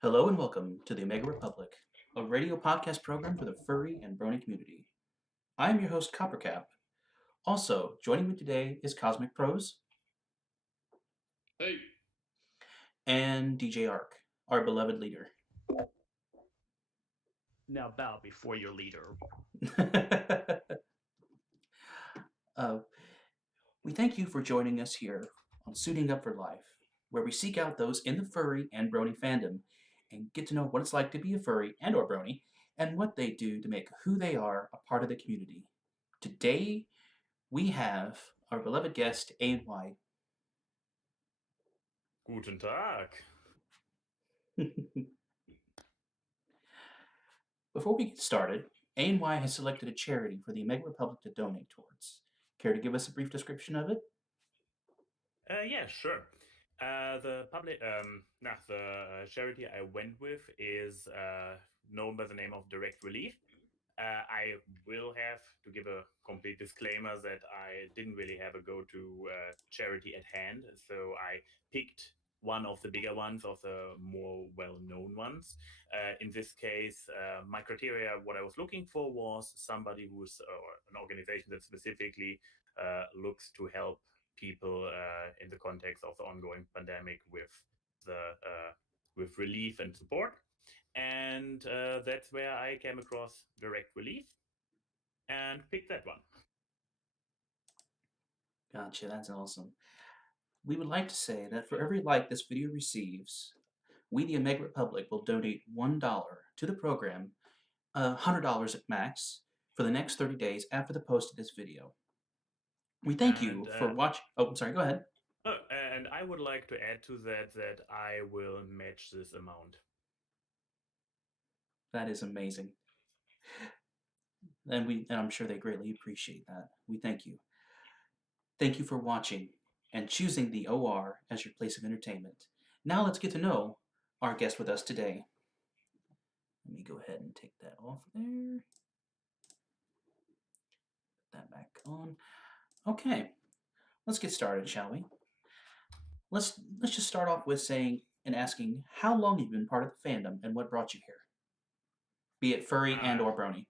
Hello and welcome to the Omega Republic, a radio podcast program for the furry and brony community. I am your host, Coppercap. Also, joining me today is Cosmic Prose Hey, and DJ Arc, our beloved leader. Now bow before your leader. uh, we thank you for joining us here on Suiting Up for Life, where we seek out those in the furry and brony fandom and get to know what it's like to be a furry and or brony and what they do to make who they are a part of the community. Today, we have our beloved guest, AynWye. guten Tag. Before we get started, AynWye has selected a charity for the Omega Republic to donate towards. Care to give us a brief description of it? Yeah, sure. The charity I went with is known by the name of Direct Relief. I will have to give a complete disclaimer that I didn't really have a go-to charity at hand, so I picked one of the bigger ones, of the more well-known ones. In this case, my criteria, what I was looking for was somebody who's or an organization that specifically looks to help people in the context of the ongoing pandemic with relief and support. And that's where I came across Direct Relief and picked that one. Gotcha, that's awesome. We would like to say that for every like this video receives, we, the Omega Republic, will donate $1 to the program, $100 at max, for the next 30 days after the post of this video. We thank And you for watching. Oh, I'm sorry, go ahead. and I would like to add to that I will match this amount. That is amazing. And I'm sure they greatly appreciate that. We thank you. Thank you for watching and choosing the OR as your place of entertainment. Now let's get to know our guest with us today. Let me go ahead and take that off there. Put that back on. Okay, let's get started, shall we? Let's just start off with saying and asking how long you've been part of the fandom and what brought you here, be it furry and Uh, or brony.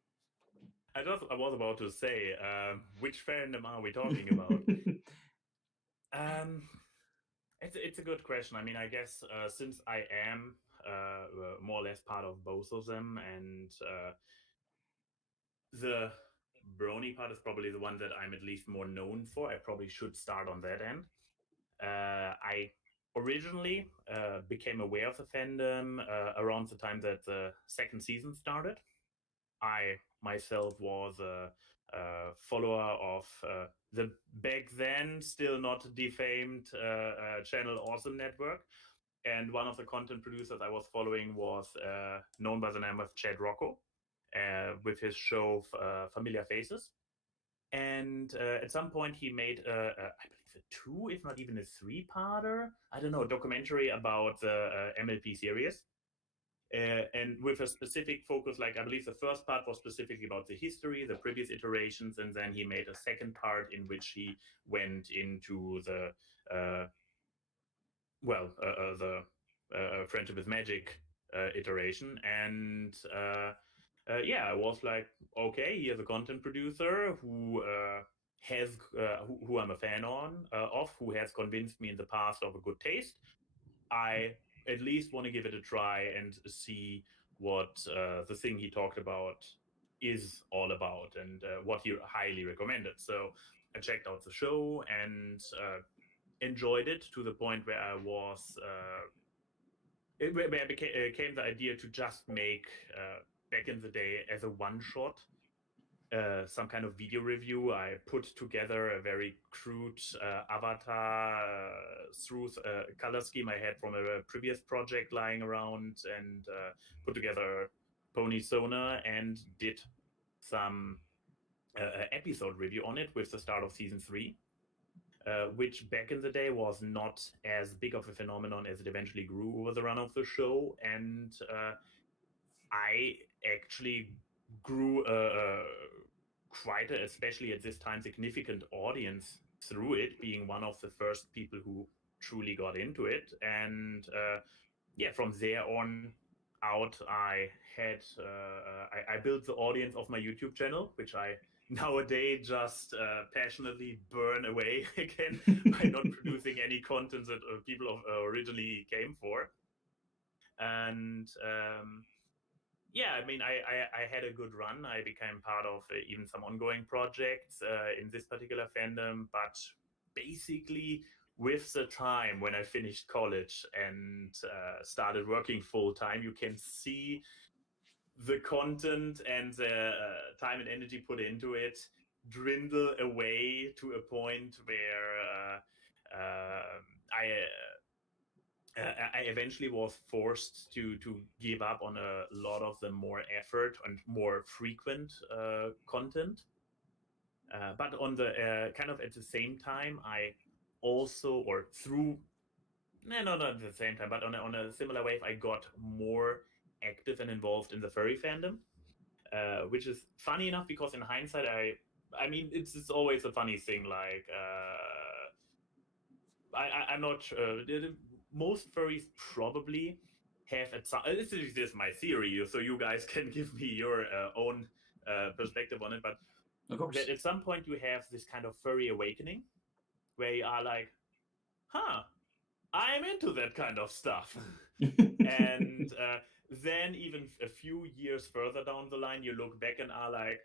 I was about to say, which fandom are we talking about? Um, it's a good question. I mean, I guess since I am more or less part of both of them, and the brony part is probably the one that I'm at least more known for. I probably should start on that end. I originally became aware of the fandom around the time that the second season started. I myself was a follower of the back then still not defamed channel Awesome Network. And one of the content producers I was following was known by the name of Chad Rocco with his show Familiar Faces. And at some point, he made, I believe, a two, if not even a three-parter, I don't know, documentary about the MLP series. And with a specific focus, like I believe the first part was specifically about the history, the previous iterations, and then he made a second part in which he went into the the Friendship with Magic iteration. And yeah, I was like, okay, here's a content producer who I'm a fan of, who has convinced me in the past of a good taste. I at least want to give it a try and see what the thing he talked about is all about and what he highly recommended. So I checked out the show and enjoyed it to the point where I was where it came the idea to just make back in the day as a one shot some kind of video review. I put together a very crude avatar through color scheme I had from a previous project lying around, and put together Pony Sona and did some episode review on it with the start of season 3. Which back in the day was not as big of a phenomenon as it eventually grew over the run of the show. And I actually grew quite a, especially at this time, significant audience through it, being one of the first people who truly got into it. And yeah, from there on out, I built the audience of my YouTube channel, which I nowadays just passionately burn away again by not producing any content that people originally came for. And yeah, I mean, I had a good run. I became part of even some ongoing projects in this particular fandom, but basically with the time when I finished college and started working full time, you can see the content and the time and energy put into it dwindle away to a point where I eventually was forced to give up on a lot of the more effort and more frequent content. But on the kind of at the same time, I also, or through, no, not at the same time, but on a similar wave, I got more active and involved in the furry fandom, which is funny enough because in hindsight, I mean, it's always a funny thing. Like, I'm not sure. Most furries probably have at some. This is just my theory, so you guys can give me your own perspective on it. But Of course. that at some point you have this kind of furry awakening where you are like, huh, I'm into that kind of stuff. And then even a few years further down the line, you look back and are like,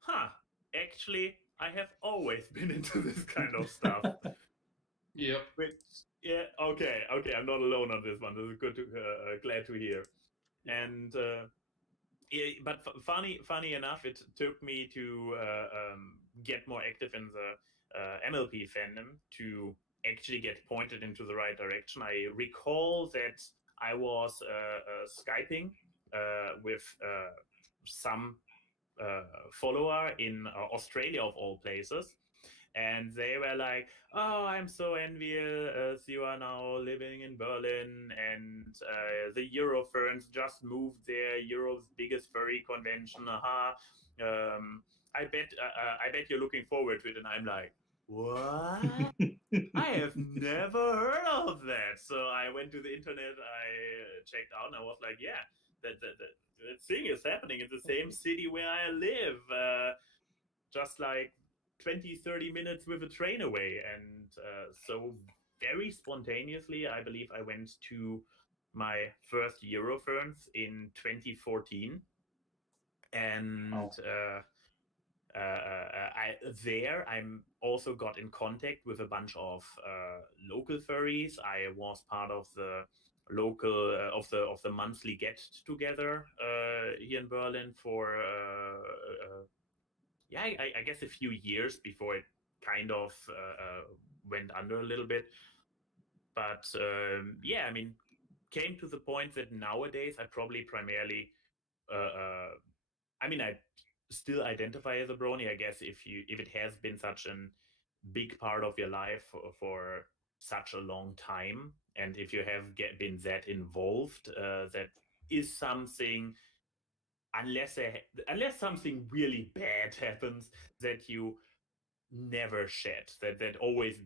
huh, actually, I have always been into this kind of stuff. Yep. Which, yeah, okay, I'm not alone on this one. This is good to glad to hear. And yeah, but funny enough, it took me to get more active in the MLP fandom to actually get pointed into the right direction. I recall that I was Skyping with some follower in Australia of all places, and they were like, "Oh, I'm so envious you are now living in Berlin, and the Euroferns just moved there, Europe's biggest furry convention. Aha! I bet you're looking forward to it." And I'm like, "What? I have never heard of that." So I went to the internet, I checked out, and I was like, "Yeah, that thing is happening in the same city where I live." Just like 20-30 minutes with a train away. And so very spontaneously, I believe I went to my first Euroferns in 2014. And I'm also got in contact with a bunch of local furries. I was part of the local of the monthly get together here in Berlin for yeah, I guess a few years before it kind of went under a little bit. But yeah, I mean, came to the point that nowadays I probably primarily, I mean, I still identify as a brony. I guess if it has been such a big part of your life for such a long time, and if you have been that involved, that is something unless something really bad happens that you never shed, that always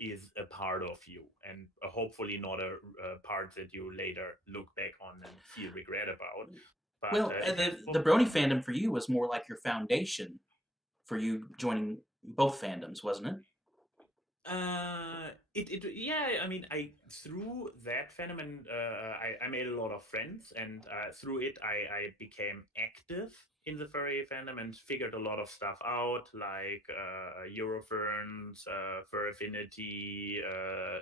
is a part of you, and hopefully not a part that you later look back on and feel regret about. But Well, the brony fandom for you was more like your foundation for you joining both fandoms, wasn't it? Yeah, I mean, I through that phenomenon, I made a lot of friends, and through it I became active in the furry fandom and figured a lot of stuff out, like Euroferns, Fur Affinity,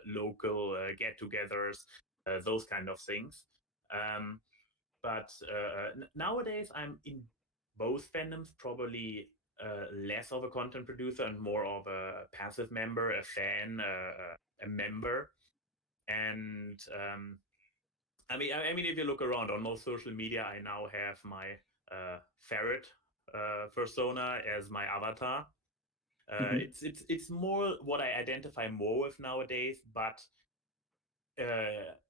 local get-togethers, those kind of things. But nowadays I'm in both fandoms, probably less of a content producer and more of a passive member, a fan, a member. And I mean, if you look around on most social media, I now have my ferret persona as my avatar. It's more what I identify more with nowadays, but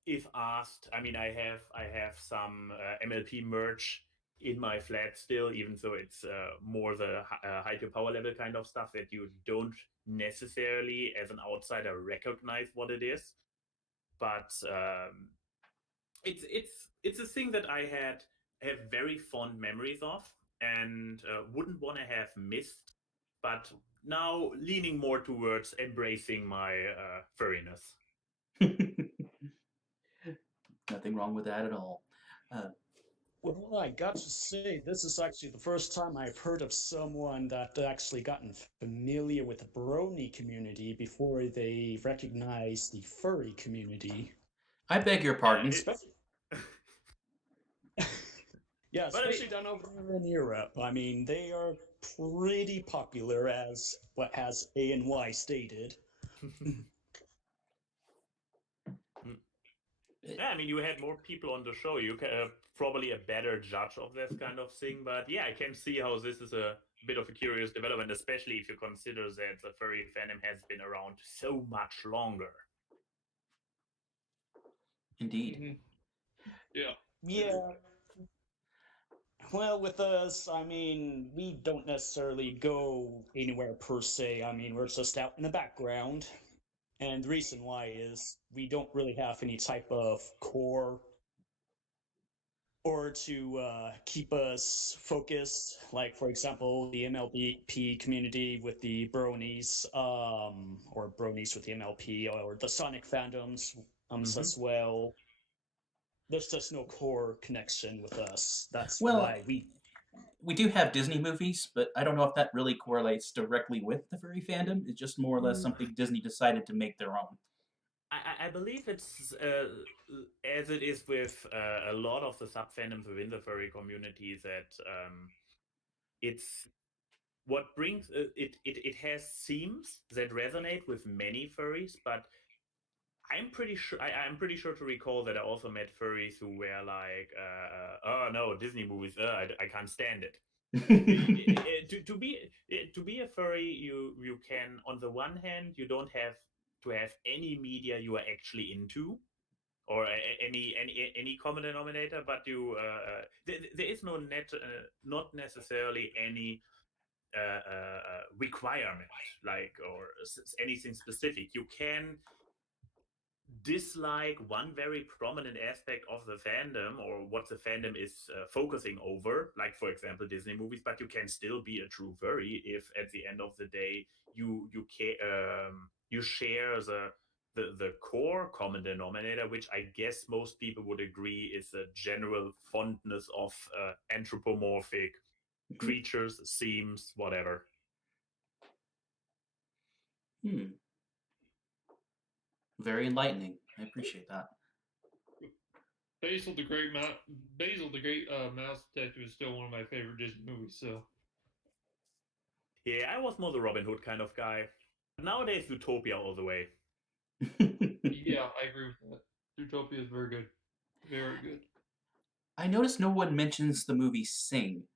if asked, I mean, I have some MLP merch in my flat still, even though it's more the high to power level kind of stuff that you don't necessarily, as an outsider, recognize what it is. But it's a thing that I have very fond memories of, and wouldn't want to have missed. But now leaning more towards embracing my furriness. Nothing wrong with that at all. Well, I got to say, this is actually the first time I've heard of someone that actually gotten familiar with the brony community before they recognized the furry community. I beg your pardon. Yeah, But I especially mean, down over there in Europe. I mean, they are pretty popular, as what has AynWye stated. yeah, I mean, you had more people on the show. You can probably a better judge of this kind of thing. But yeah, I can see how this is a bit of a curious development, especially if you consider that the furry fandom has been around so much longer. Indeed. Mhm. Yeah. Yeah. Well, with us, I mean, we don't necessarily go anywhere per se. I mean, we're just out in the background. And the reason why is we don't really have any type of core or to keep us focused. Like, for example, the MLP community with the bronies, or bronies with the MLP, or the Sonic fandoms as well. There's just no core connection with us. That's Well, why we do have Disney movies, but I don't know if that really correlates directly with the furry fandom. It's just more or less something Disney decided to make their own. I believe it's as it is with a lot of the sub fandoms within the furry community that it's what brings it has themes that resonate with many furries, but I'm pretty sure I'm pretty sure to recall that I also met furries who were like, "Oh no, Disney movies, I can't stand it." To be a furry, you can, on the one hand, you don't have to have any media you are actually into, or any common denominator, but you there is not necessarily any requirement, like, or anything specific. You can dislike one very prominent aspect of the fandom, or what the fandom is focusing over, like for example Disney movies, but you can still be a true furry if at the end of the day you share the core common denominator, which I guess most people would agree is a general fondness of anthropomorphic creatures, themes, whatever. Very enlightening. I appreciate that. Basil the Great Mouse Detective is still one of my favorite Disney movies. So Yeah, I was more the Robin Hood kind of guy. Nowadays, Utopia all the way. yeah, I agree with that. Zootopia is very good, very good. I noticed no one mentions the movie Sing.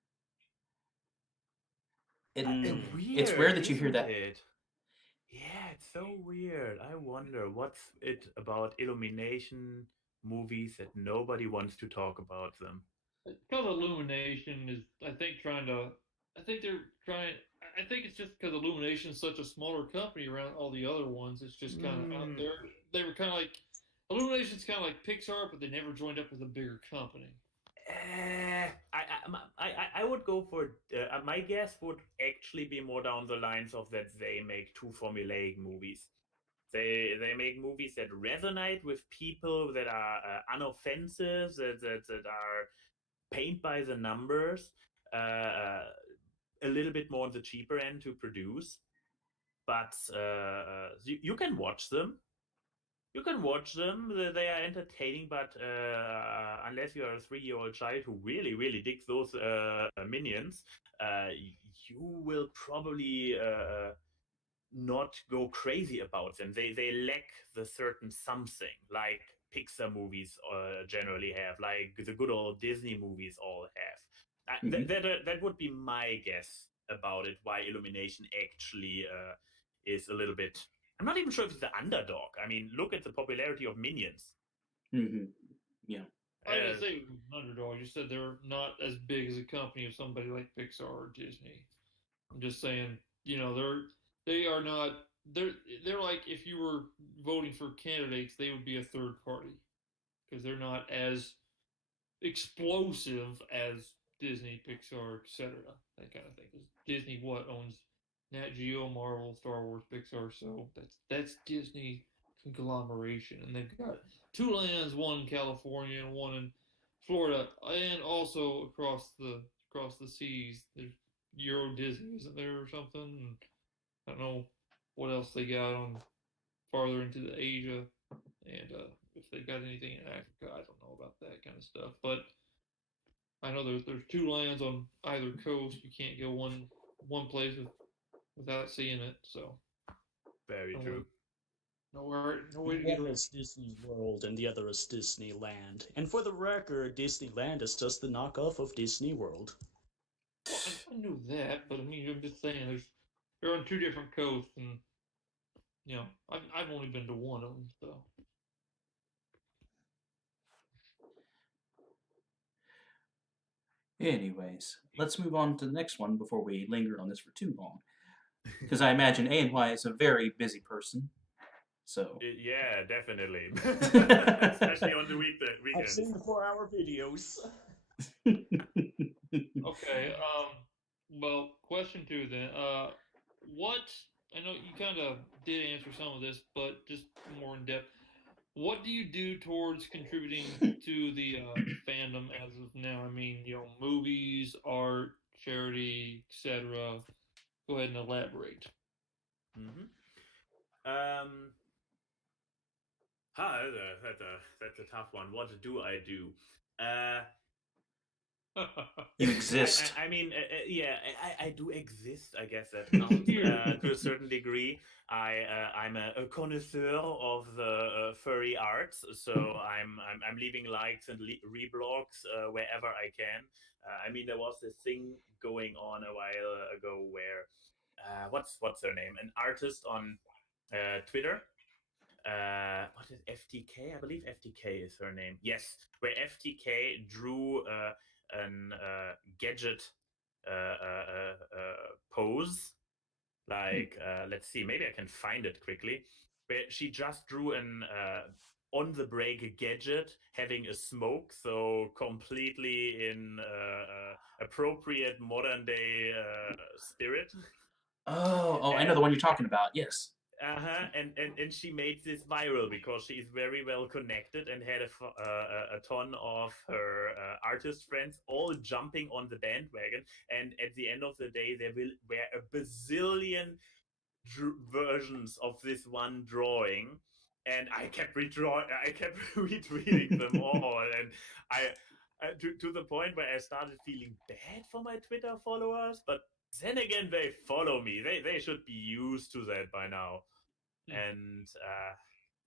It's rare that you hear that. Yeah, it's so weird. I wonder what's it about Illumination movies that nobody wants to talk about them. Because Illumination is, I think, I think they're trying. I think it's just because Illumination is such a smaller company around all the other ones. It's just kind of out there. They were kind of like Illumination's kind of like Pixar, but they never joined up with a bigger company. I would go for my guess would actually be more down the lines of that they make too formulaic movies. They make movies that resonate with people, that are unoffensive, that are paint by the numbers, a little bit more on the cheaper end to produce, but you can watch them. You can watch them; they are entertaining. But unless you are a 3-year-old child who really, really digs those minions, you will probably not go crazy about them. They lack the certain something, like Pixar movies generally have, like the good old Disney movies all have. That would be my guess about it. Why Illumination actually is a little bit. I'm not even sure if it's the underdog. I mean, look at the popularity of Minions. Yeah. I didn't say it was underdog. You said they're not as big as a company as somebody like Pixar or Disney. I'm just saying, they are not. They're they're like if you were voting for candidates, they would be a third party because they're not as explosive as Disney, Pixar, etc. That kind of thing. 'Cause Disney what owns Nat Geo, Marvel, Star Wars, Pixar, so that's Disney conglomeration, and they've got two lands, one in California and one in Florida, and also across the seas. There's Euro Disney, isn't there, or something? And I don't know what else they got on farther into the Asia, and if they got anything in Africa, I don't know about that kind of stuff, but I know there's two lands on either coast. You can't go one place without seeing it. So Very no true. no way to get One around. is Disney World and the other is Disneyland. And for the record, Disneyland is just the knockoff of Disney World. Well, I knew that, but I mean, I'm just saying they're on two different coasts, and I've only been to one of them. So Anyways, let's move on to the next one before we linger on this for too long. Because I imagine AynWye is a very busy person. So Yeah, definitely. Especially on the I've weekends. seen the 4-hour videos. okay, well, question two then. What I know you kind of did answer some of this, but just more in depth. What do you do towards contributing to the fandom as of now? I mean, movies, art, charity, etc. Go ahead and elaborate. Mm-hmm. That's a tough one. What do I do? you exist. I mean, yeah, I do exist. I guess that counts to a certain degree. I'm a connoisseur of the furry arts, so I'm leaving likes and reblogs wherever I can. I mean, there was this thing going on a while ago where what's her name? An artist on Twitter. What is FTK? I believe FTK is her name. Yes, where FTK drew an gadget pose. Like, let's see, maybe I can find it quickly. Where she just drew an on the break gadget having a smoke, so completely in appropriate modern day spirit. Oh, I know the one you're talking about. Yes. And she made this viral because she is very well connected and had a ton of her artist friends all jumping on the bandwagon. And at the end of the day, there were a bazillion versions of this one drawing. And I kept retweeting them all, and I to the point where I started feeling bad for my Twitter followers, but then again, they follow me. They should be used to that by now. And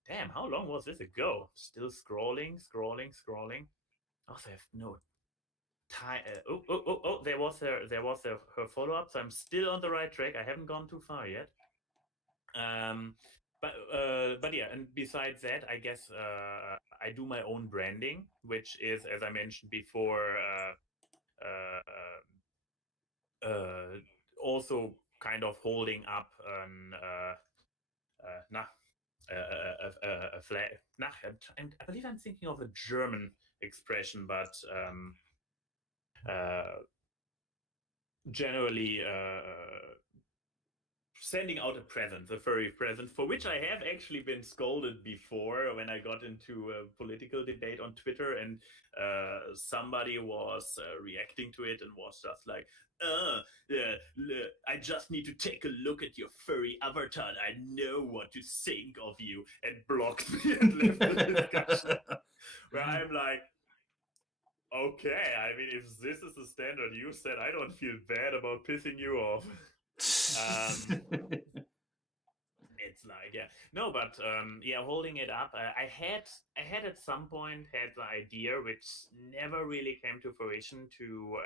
damn, how long was this ago? Still scrolling. Also, I have no time. Oh! There was her follow up. So I'm still on the right track. I haven't gone too far yet. But yeah, and besides that, I guess I do my own branding, which is, as I mentioned before, also kind of holding up an a flag. I believe I'm thinking of a German expression, but generally sending out a present, a furry present, for which I have actually been scolded before when I got into a political debate on Twitter, and somebody was reacting to it and was just like, I just need to take a look at your furry avatar and I know what to think of you, and blocked me and left the discussion. Where I'm like, okay, I mean, if this is the standard you set, I don't feel bad about pissing you off. It's like, yeah, no, but yeah, holding it up. I had at some point had the idea, which never really came to fruition, to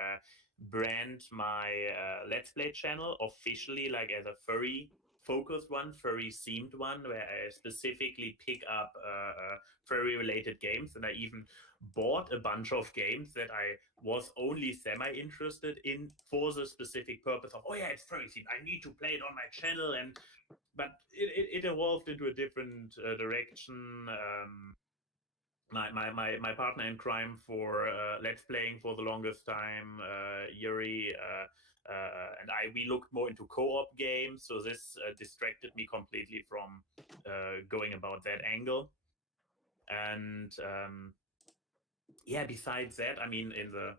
brand my Let's Play channel officially, like as a furry focused one, furry themed one, where I specifically pick up furry related games, and I even bought a bunch of games that I was only semi interested in for the specific purpose of, oh yeah, it's furry themed, I need to play it on my channel. And but it evolved into a different direction. My partner in crime for Let's Playing for the longest time, Yuri, and we looked more into co-op games, so this distracted me completely from going about that angle. And yeah, besides that, I mean, in the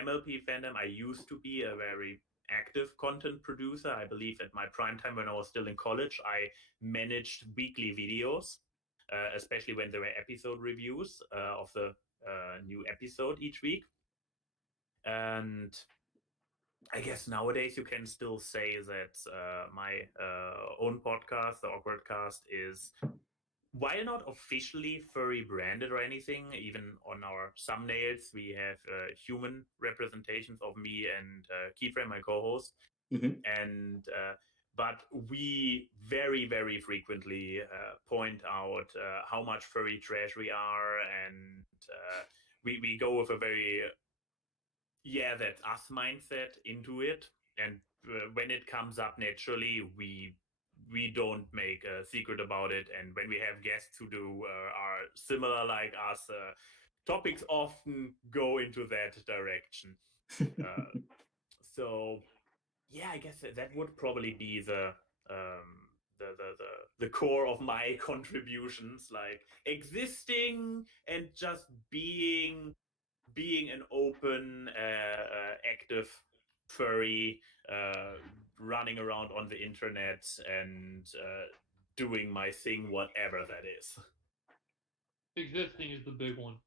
MLP fandom, I used to be a very active content producer. I believe at my prime time when I was still in college, I managed weekly videos, especially when there were episode reviews of the new episode each week. And I guess nowadays you can still say that my own podcast, the Awkward Cast, is, while not officially furry branded or anything, even on our thumbnails, we have human representations of me and Keyframe, my co-host. Mhm. And but we very, very frequently point out how much furry trash we are, and we go with a very, yeah, that's us mindset into it. And when it comes up naturally, we don't make a secret about it. And when we have guests who do are similar like us, topics often go into that direction. So yeah, I guess that would probably be the core of my contributions, like existing and just being an open, active furry, running around on the internet and doing my thing, whatever that is. Existing is the big one.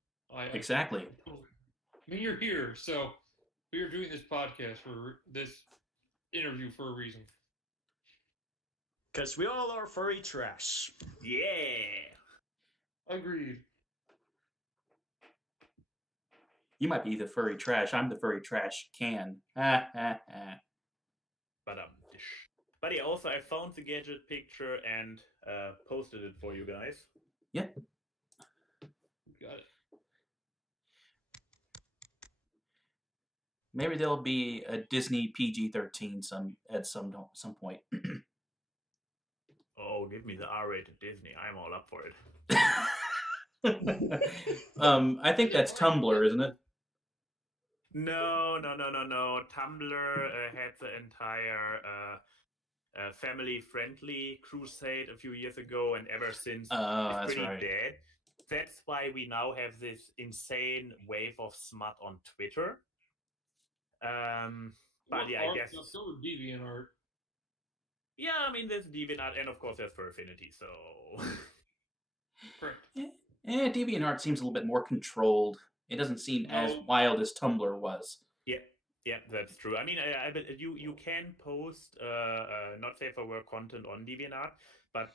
Exactly. I mean, you're here, so we are doing this podcast for this interview for a reason. Because we all are furry trash. Yeah. Agreed. You might be the furry trash. I'm the furry trash can. Ha ha ha. But yeah, also I found the gadget picture and posted it for you guys. Yeah. Got it. Maybe there'll be a Disney PG-13 at some point. Oh, give me the R-rated Disney. I'm all up for it. I think that's Tumblr, isn't it? No. Tumblr had the entire family-friendly crusade a few years ago, and ever since it's pretty dead. That's why we now have this insane wave of smut on Twitter. But yeah, I guess so would DeviantArt. Yeah, I mean there's DeviantArt, and of course there's Furfinity. So Correct. DeviantArt seems a little bit more controlled. It doesn't seem as wild as Tumblr was. Yeah, that's true. I mean, I bet you can post not safe for work content on DeviantArt, but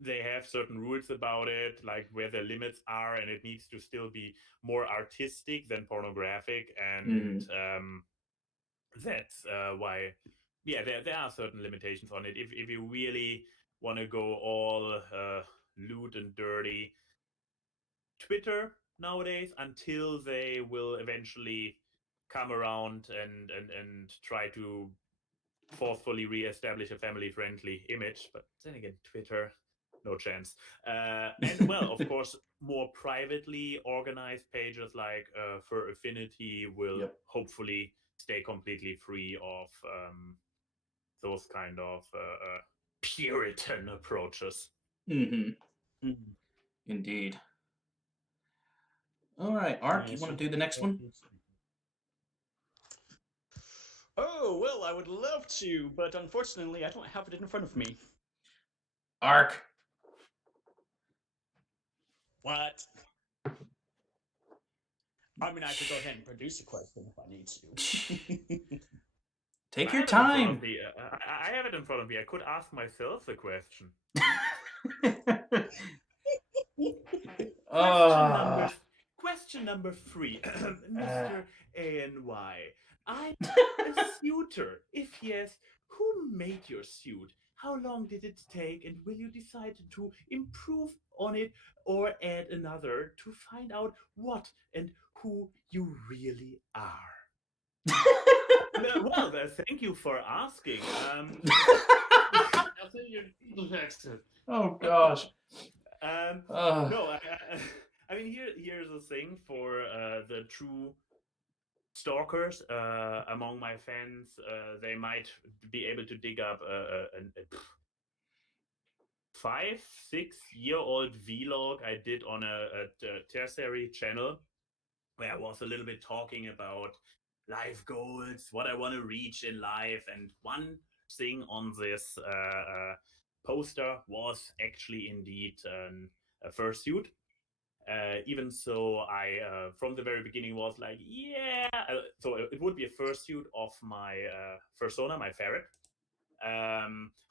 they have certain rules about it, like where the limits are, and it needs to still be more artistic than pornographic, and that's why. Yeah, there are certain limitations on it. If you really want to go all lewd and dirty, Twitter nowadays, until they will eventually come around and try to forcefully reestablish a family-friendly image. But then again, Twitter, no chance. And well, of course, more privately organized pages like Fur Affinity will hopefully stay completely free of those kind of Puritan approaches. Indeed. All right, Ark, you want to do the next one? Oh, well, I would love to, but unfortunately, I don't have it in front of me. Ark. What? I mean, I could go ahead and produce a question if I need to. Take your time. I have it in front of me. I could ask myself the question. Question number 3, Mr. AynWye. I'm a suitor. If yes, who made your suit? how long did it take, and will you decide to improve on it or add another to find out what and who you really are? Well, thank you for asking. I'll say your English accent. Oh gosh. No, I mean here's the thing for the true stalkers among my fans. They might be able to dig up a 5-6 year old vlog I did on a tertiary channel where I was a little bit talking about life goals, what I want to reach in life, and one thing on this poster was actually indeed a fursuit. Even so, I from the very beginning was like, yeah. So it would be a fursuit of my fursona, my ferret.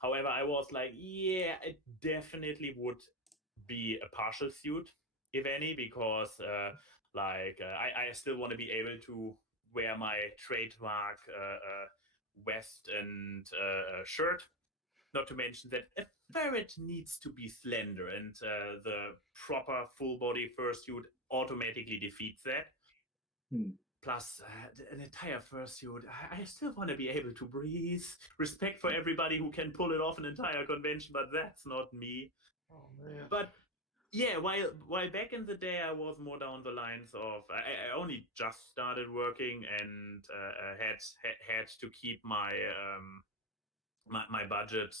However, I was like, yeah, it definitely would be a partial suit, if any, because I still want to be able to wear my trademark vest and shirt. Not to mention that a ferret needs to be slender, and the proper full body fursuit automatically defeats that. Plus, an entire fursuit, I still want to be able to breathe. Respect for everybody who can pull it off an entire convention, but that's not me. Oh man. But yeah, while back in the day, I was more down the lines of I only just started working and had to keep my my budget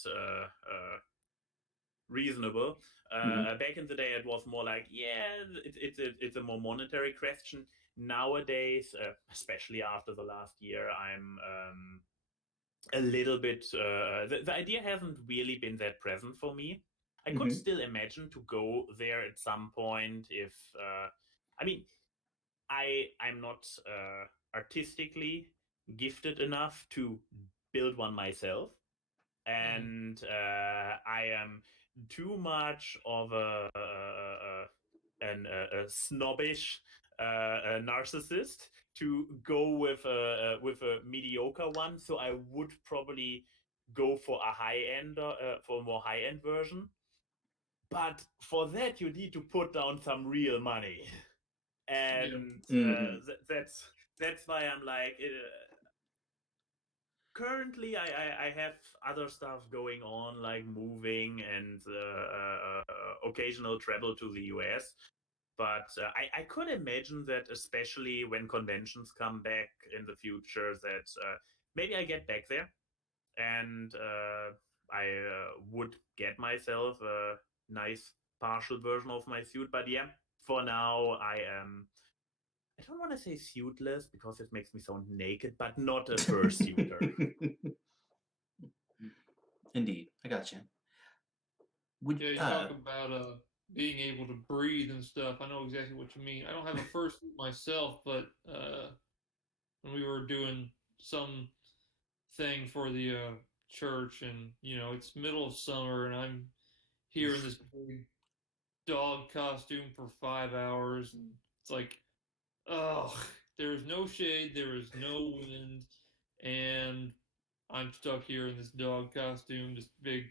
reasonable. Back in the day, it was more like, yeah, it's a more monetary question. Nowadays, especially after the last year, I'm a little bit. The idea hasn't really been that present for me. I could still imagine to go there at some point if. I mean, I'm not artistically gifted enough to build one myself, and I am too much of a snobbish narcissist to go with a mediocre one. So I would probably go for a high end for a more high end version. But for that, you need to put down some real money, and that's why I'm like. Currently, I have other stuff going on, like moving and occasional travel to the US. But I could imagine that, especially when conventions come back in the future, that maybe I get back there and I would get myself a nice partial version of my suit. But yeah, for now, I don't want to say suitless because it makes me sound naked, but not a fursuiter. Indeed, I got you. Yeah, you talk about being able to breathe and stuff. I know exactly what you mean. I don't have a fursuit myself, but when we were doing some thing for the church, and it's middle of summer, and I'm here in this big dog costume for 5 hours, and it's like, ugh, there is no shade, there is no wind, and I'm stuck here in this dog costume, this big,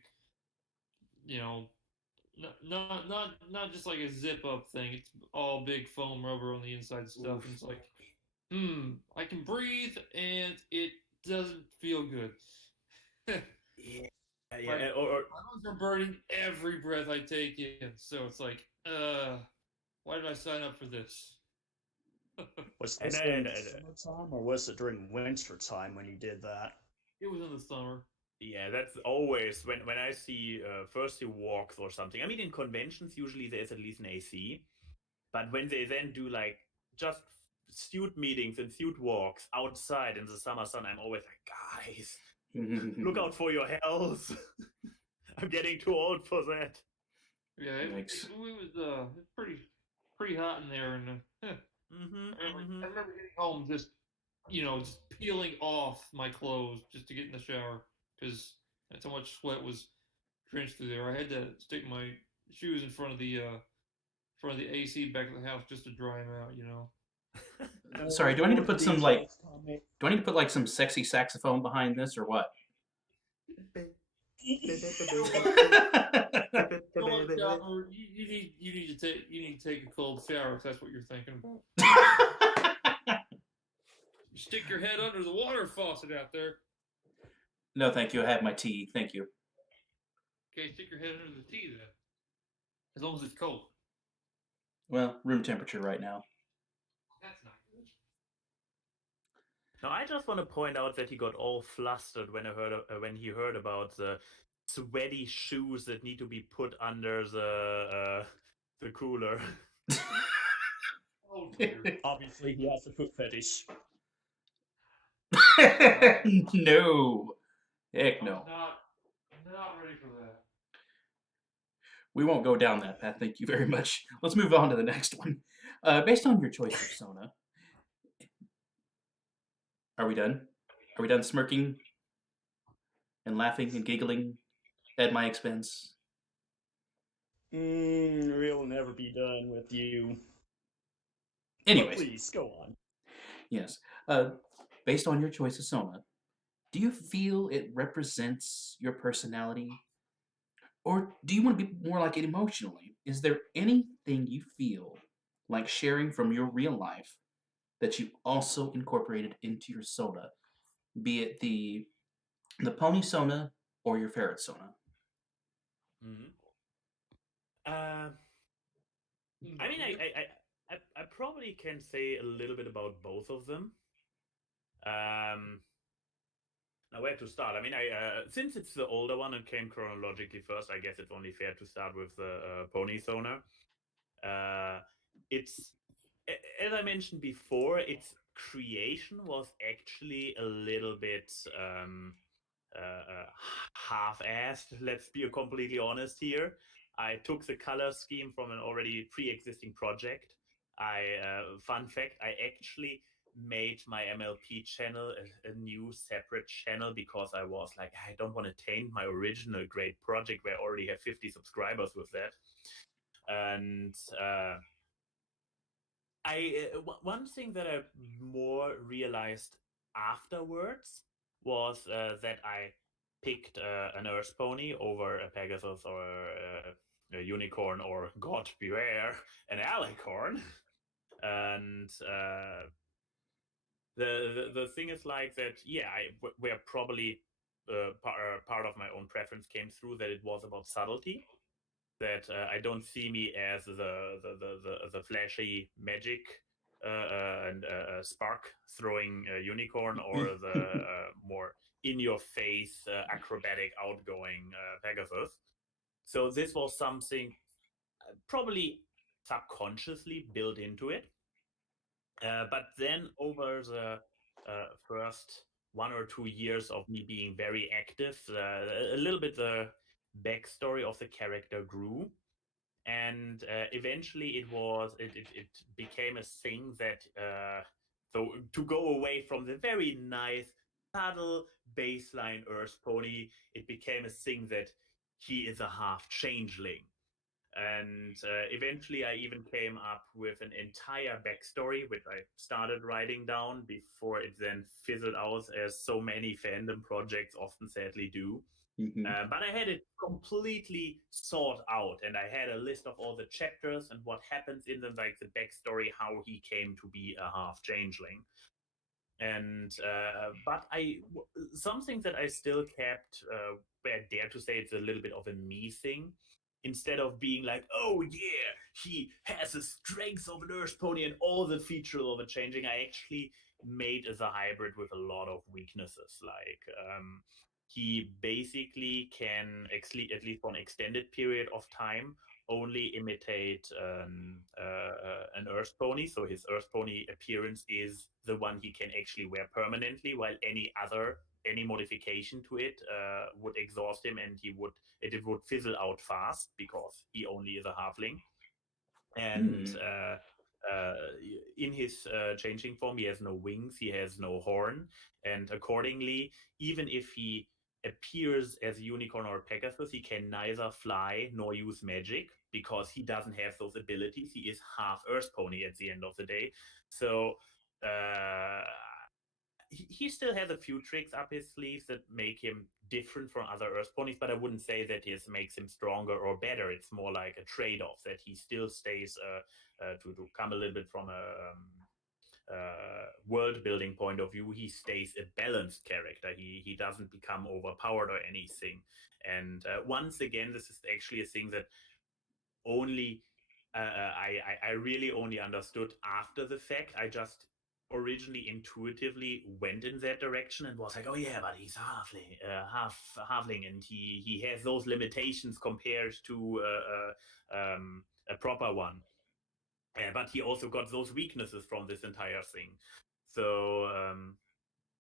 not just like a zip up thing. It's all big foam rubber on the inside stuff, and it's like, I can breathe, and it doesn't feel good. Yeah, My lungs are burning every breath I take in, so it's like, why did I sign up for this? Was this during summertime, or was it during winter time when you did that? It was in the summer. Yeah, that's always when I see fursuit walks or something. I mean, in conventions, usually there's at least an AC. But when they then do like just suit meetings and suit walks outside in the summer sun, I'm always like, guys, look out for your health. I'm getting too old for that. Yeah, it was pretty hot in there, and I remember getting home just peeling off my clothes just to get in the shower because that's how much sweat was drenched through there. I had to stick my shoes in front of the AC back of the house just to dry them out. Sorry, do I need to put some some sexy saxophone behind this or what? Come on, Chopper. You need to take a cold shower if that's what you're thinking about. You stick your head under the water faucet out there. No, thank you. I have my tea. Thank you. Okay, stick your head under the tea then. As long as it's cold. Well, room temperature right now. That's not good. Now, I just want to point out that he got all flustered when he heard about the sweaty shoes that need to be put under the cooler. Oh dear. Obviously, he has a foot fetish. No. Heck no. I'm not ready for that. We won't go down that path. Thank you very much. Let's move on to the next one. Based on your choice of persona, are we done? Are we done smirking and laughing and giggling at my expense? We'll never be done with you. Anyways, but please go on. Yes. Based on your choice of Sona, do you feel it represents your personality? Or do you want to be more like it emotionally? Is there anything you feel like sharing from your real life that you also incorporated into your Sona? Be it the pony Sona or your ferret Sona? Mm-hmm. I mean, I probably can say a little bit about both of them. Now, where to start? I mean, since it's the older one and came chronologically first, I guess it's only fair to start with the pony Sona. It's, as I mentioned before, its creation was actually a little bit half-assed. Let's be completely honest here. I took the color scheme from an already pre-existing project. Fun fact, I actually made my MLP channel a new separate channel because I was like, I don't want to taint my original great project where I already have 50 subscribers with that. And one thing that I more realized afterwards was that I picked an Earth Pony over a Pegasus or a unicorn, or God beware, an alicorn. And the thing is like that, yeah, where probably part of my own preference came through, that it was about subtlety. That I don't see me as the flashy magic and spark throwing unicorn, or the more in your face acrobatic outgoing Pegasus. So this was something probably subconsciously built into it. But then over the first 1 or 2 years of me being very active, a little bit the backstory of the character grew. And eventually it became a thing that so to go away from the very nice subtle baseline Earth Pony, it became a thing that he is a half changeling. And eventually I even came up with an entire backstory, which I started writing down before it then fizzled out, as so many fandom projects often sadly do. But I had it completely thought out, and I had a list of all the chapters and what happens in them, like the backstory, how he came to be a half changeling. And but something that I still kept, where I dare to say it's a little bit of a me thing. Instead of being like, oh yeah, he has the strength of an Earth Pony and all the features of a changing, I actually made as a hybrid with a lot of weaknesses. Like he basically can, at least for an extended period of time, only imitate an Earth Pony. So his Earth Pony appearance is the one he can actually wear permanently, while any modification to it would exhaust him, and it would fizzle out fast because he only is a halfling. And in his changing form, he has no wings, he has no horn, and accordingly, even if he appears as a unicorn or a Pegasus, he can neither fly nor use magic because he doesn't have those abilities. He is half Earth Pony at the end of the day. So he still has a few tricks up his sleeves that make him different from other Earth ponies, but I wouldn't say that this makes him stronger or better. It's more like a trade-off that he still stays to come a little bit from a world building point of view. He stays a balanced character. He doesn't become overpowered or anything. And once again, this is actually a thing that only I really only understood after the fact. I just originally intuitively went in that direction and was like, oh yeah, but he's halfling, and he has those limitations compared to a proper one. But he also got those weaknesses from this entire thing. So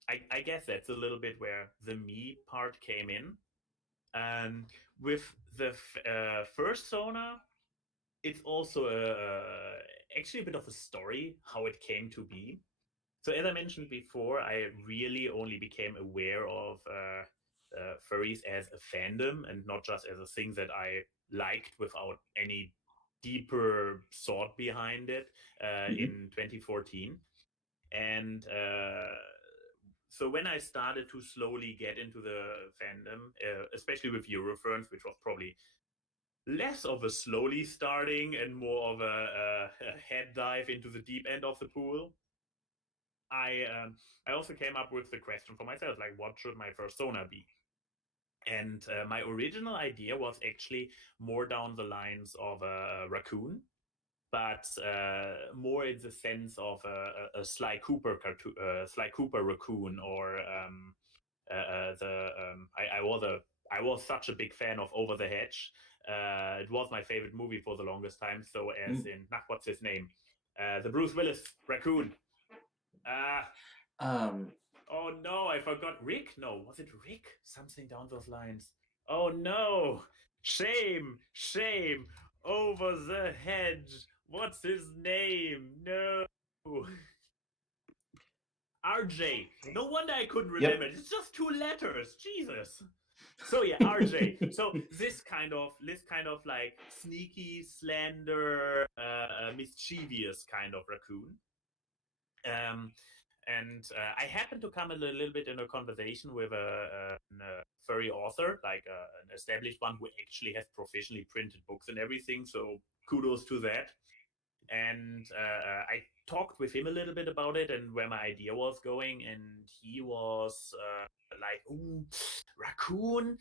I guess that's a little bit where the me part came in. And with the first Sona, it's also actually a bit of a story how it came to be. So as I mentioned before, I really only became aware of furries as a fandom and not just as a thing that I liked without any deeper thought behind it in 2014. And so when I started to slowly get into the fandom, especially with Euroferns, which was probably less of a slowly starting and more of a head dive into the deep end of the pool, I also came up with the question for myself, like, what should my persona be? And my original idea was actually more down the lines of a raccoon, but more in the sense of a Sly Cooper cartoon, Sly Cooper raccoon, or I was such a big fan of Over the Hedge. It was my favorite movie for the longest time. So as in, what's his name? The Bruce Willis raccoon. Oh no, I forgot. Rick? No, was it Rick? Something down those lines. Oh no! Shame! Shame! Over the Hedge! What's his name? No! RJ. No wonder I couldn't remember. Yep. It's just 2 letters. Jesus. So yeah, RJ. So this kind of like sneaky, slender, mischievous kind of raccoon. And I happened to come a little bit in a conversation with a furry author, like an established one who actually has professionally printed books and everything. So kudos to that. And I talked with him a little bit about it and where my idea was going, and he was like, "Ooh, raccoon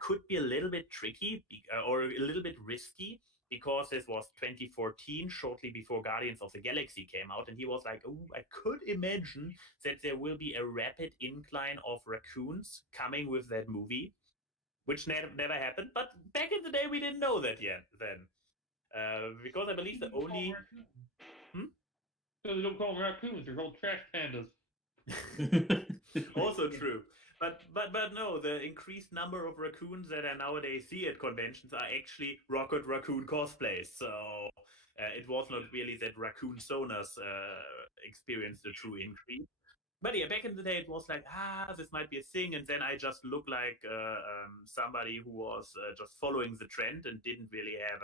could be a little bit tricky or a little bit risky, because this was 2014, shortly before Guardians of the Galaxy came out, and he was like, "Ooh, I could imagine that there will be a rapid incline of raccoons coming with that movie," which never happened. But back in the day, we didn't know that yet then. Because I believe the only... So they don't call them raccoons, they're called trash pandas. Also true. But no, the increased number of raccoons that I nowadays see at conventions are actually Rocket Raccoon cosplays. So it was not really that raccoon sonas experienced a true increase. But yeah, back in the day, it was like, this might be a thing. And then I just looked like somebody who was just following the trend and didn't really have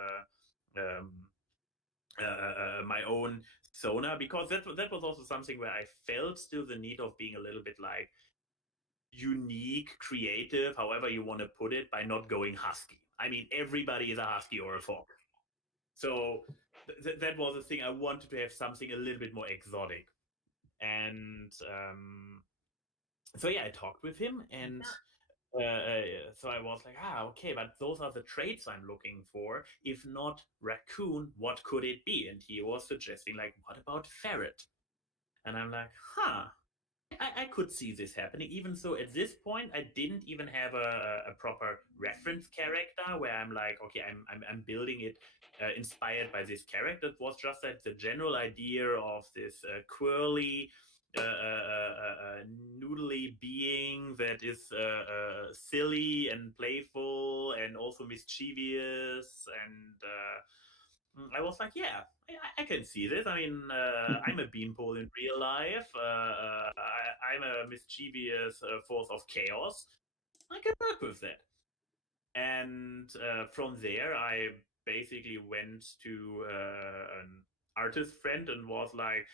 my own Sona, because that was also something where I felt still the need of being a little bit like unique, creative, however you want to put it, by not going husky. I mean, everybody is a husky or a fox. So that was the thing. I wanted to have something a little bit more exotic. And so yeah, I talked with him, and so I was like, okay, but those are the traits I'm looking for. If not raccoon, what could it be? And he was suggesting, like, what about ferret? And I'm like, I could see this happening, even so at this point I didn't even have a proper reference character where I'm like, okay, I'm building it inspired by this character. It was just that the general idea of this quirly, noodly being that is silly and playful and also mischievous, and I was like, yeah, I can see this. I mean, I'm a beanpole in real life. I'm a mischievous force of chaos. I can work with that. And from there, I basically went to an artist friend and was like,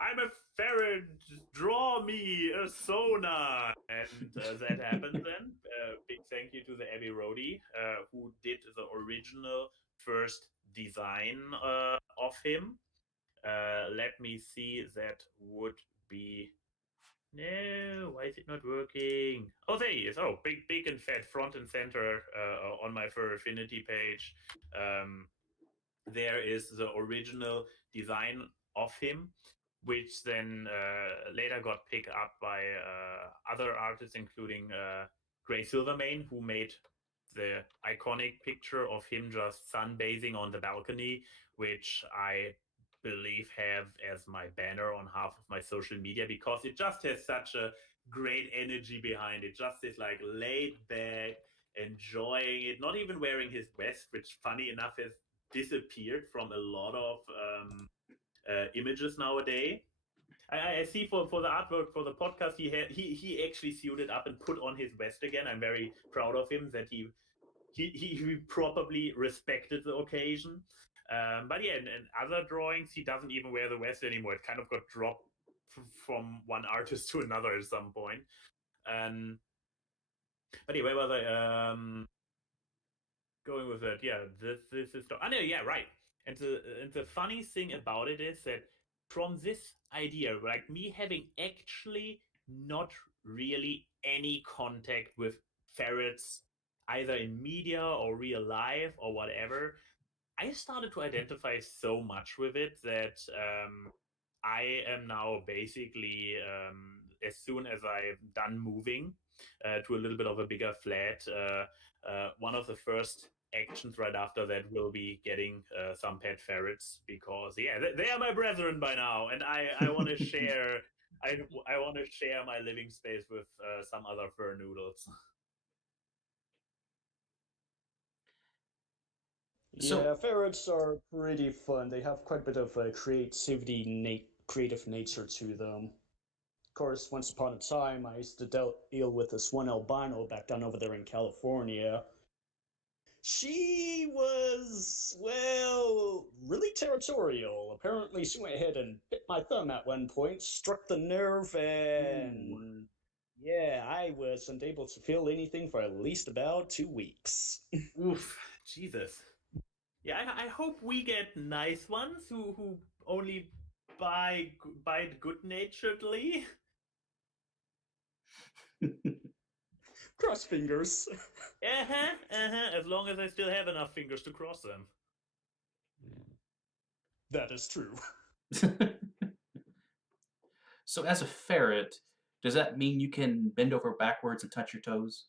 I'm a ferret, draw me a Sona. And that happened then. Big thank you to the Abbey Roadie, who did the original first design of him. Let me see, that would be. No, why is it not working? Oh, there he is. Oh, big and fat, front and center on my Fur Affinity page. Um, there is the original design of him, which then later got picked up by other artists, including Gray Silvermane, who made the iconic picture of him just sunbathing on the balcony, which I believe have as my banner on half of my social media, because it just has such a great energy behind it. Just is like laid back, enjoying it, not even wearing his vest, which funny enough has disappeared from a lot of images nowadays. I see for the artwork for the podcast, he actually suited up and put on his vest again. I'm very proud of him that he probably respected the occasion. But yeah, in other drawings, he doesn't even wear the vest anymore. It kind of got dropped from one artist to another at some point. But yeah, where was I? Going with that, yeah, this is. Oh no, yeah, right. And the funny thing about it is that from this idea, like me having actually not really any contact with ferrets, either in media or real life or whatever, I started to identify so much with it that I am now basically, as soon as I've done moving to a little bit of a bigger flat, one of the first actions right after that will be getting some pet ferrets, because yeah, they are my brethren by now, and I want to share. I want to share my living space with some other fur noodles. So- Yeah, ferrets are pretty fun. They have quite a bit of creative nature to them. Of course, once upon a time, I used to deal with this one albino back down over there in California. She was, well, really territorial. Apparently, she went ahead and bit my thumb at one point, struck the nerve, and yeah, I wasn't able to feel anything for at least about 2 weeks. Oof, Jesus. Yeah, I hope we get nice ones who only bite good naturedly. Cross fingers. As long as I still have enough fingers to cross them. That is true. So, as a ferret, does that mean you can bend over backwards and touch your toes?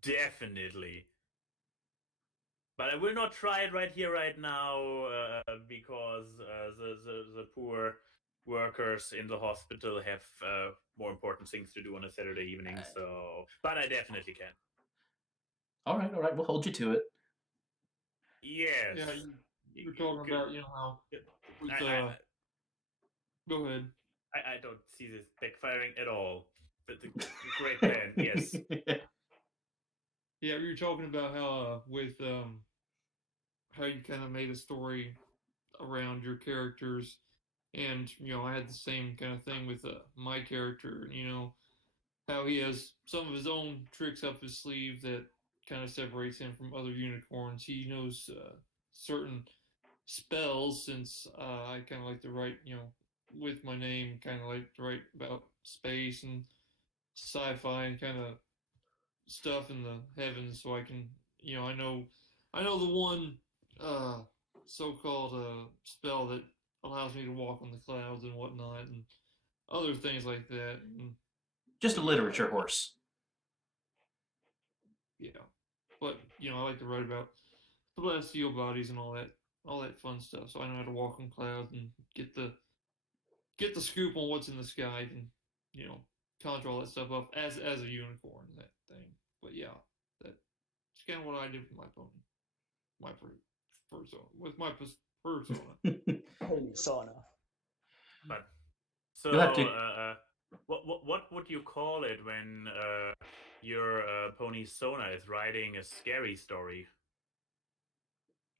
Definitely. But I will not try it right here, right now, because the poor workers in the hospital have more important things to do on a Saturday evening. So, but I definitely can. All right, we'll hold you to it. Yes. Yeah, you were talking about, how with, go ahead. I don't see this backfiring at all. The great plan, yes. Yeah, you were talking about how with how you kind of made a story around your characters, and I had the same kind of thing with my character. How he has some of his own tricks up his sleeve that kind of separates him from other unicorns. He knows certain spells, since I kind of like to write, with my name, kind of like to write about space and sci-fi and kind of stuff in the heavens, so I can, I know the one uh, so-called spell that allows me to walk on the clouds and whatnot, and other things like that. And Just a literature horse. yeah, but I like to write about the celestial bodies and all that fun stuff. So I know how to walk on clouds and get the scoop on what's in the sky, and conjure all that stuff up as a unicorn, that thing. But yeah, that's kind of what I did with my pony, my persona, with my persona. Holy sauna. But so, You'll have to- what would you call it when your pony Sona is writing a scary story?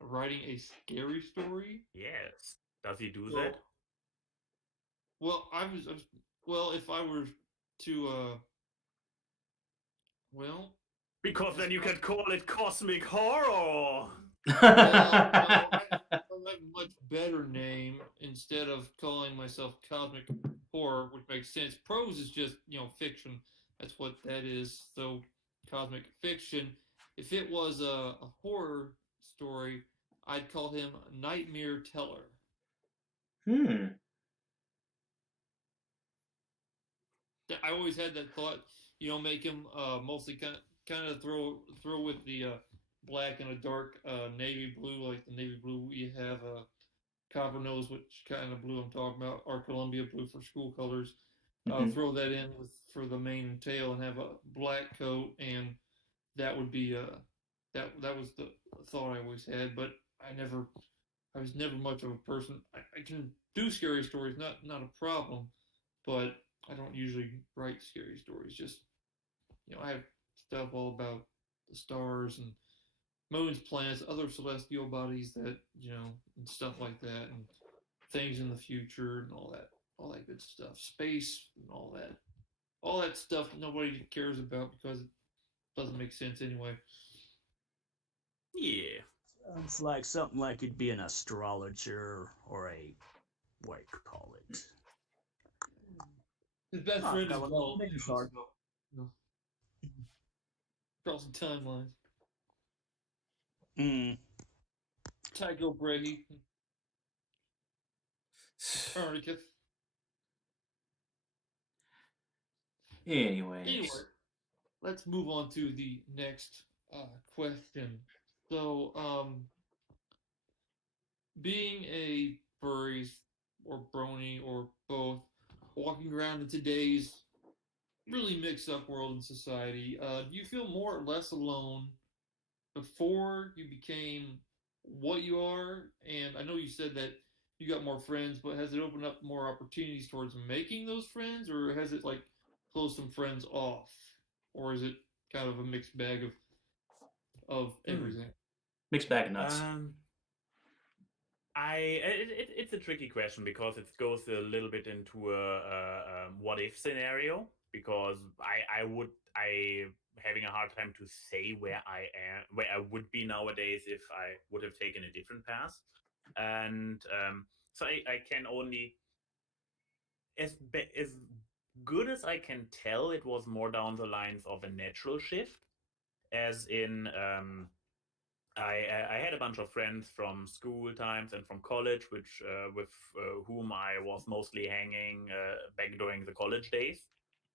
Writing a scary story? Yes. Does he do Well, that? Well, well, if I were to, well, Because as then you cos- can call it cosmic horror. well, no, I have a much better name instead of calling myself Cosmic Horror, which makes sense. Prose is just, fiction. That's what that is. So, cosmic fiction. If it was a horror story, I'd call him Nightmare Teller. Hmm. I always had that thought, make him mostly kind of throw with the black and a dark navy blue, like the navy blue you have. Copper knows which kind of blue I'm talking about, or Columbia blue for school colors. Mhm. Throw that in for the mane and tail, and have a black coat, and that would be that was the thought I always had. But I was never much of a person. I can do scary stories, not a problem, but I don't usually write scary stories. Just I have stuff all about the stars and moons, planets, other celestial bodies that and stuff like that, and things in the future and all that good stuff, space and all that stuff that nobody cares about because it doesn't make sense anyway. Yeah. Sounds like something like you'd be an astrologer or a what do you call it? His best Not friend is relevant. bald, Maybe sorry. so crossing timelines. Mm. Tycho Brahe, Copernicus. Anyways. Anyway, let's move on to the next question. So, being a furry or brony or both, walking around in today's really mixed up world and society, do you feel more or less alone before you became what you are? And I know you said that you got more friends, but has it opened up more opportunities towards making those friends, or has it like closed some friends off, or is it kind of a mixed bag of everything? Mixed bag of nuts. It's a tricky question because it goes a little bit into a what if scenario, because I having a hard time to say where I would be nowadays if I would have taken a different path. And so I can only, as good as I can tell, it was more down the lines of a natural shift, as in I had a bunch of friends from school times and from college, which with whom I was mostly hanging back during the college days.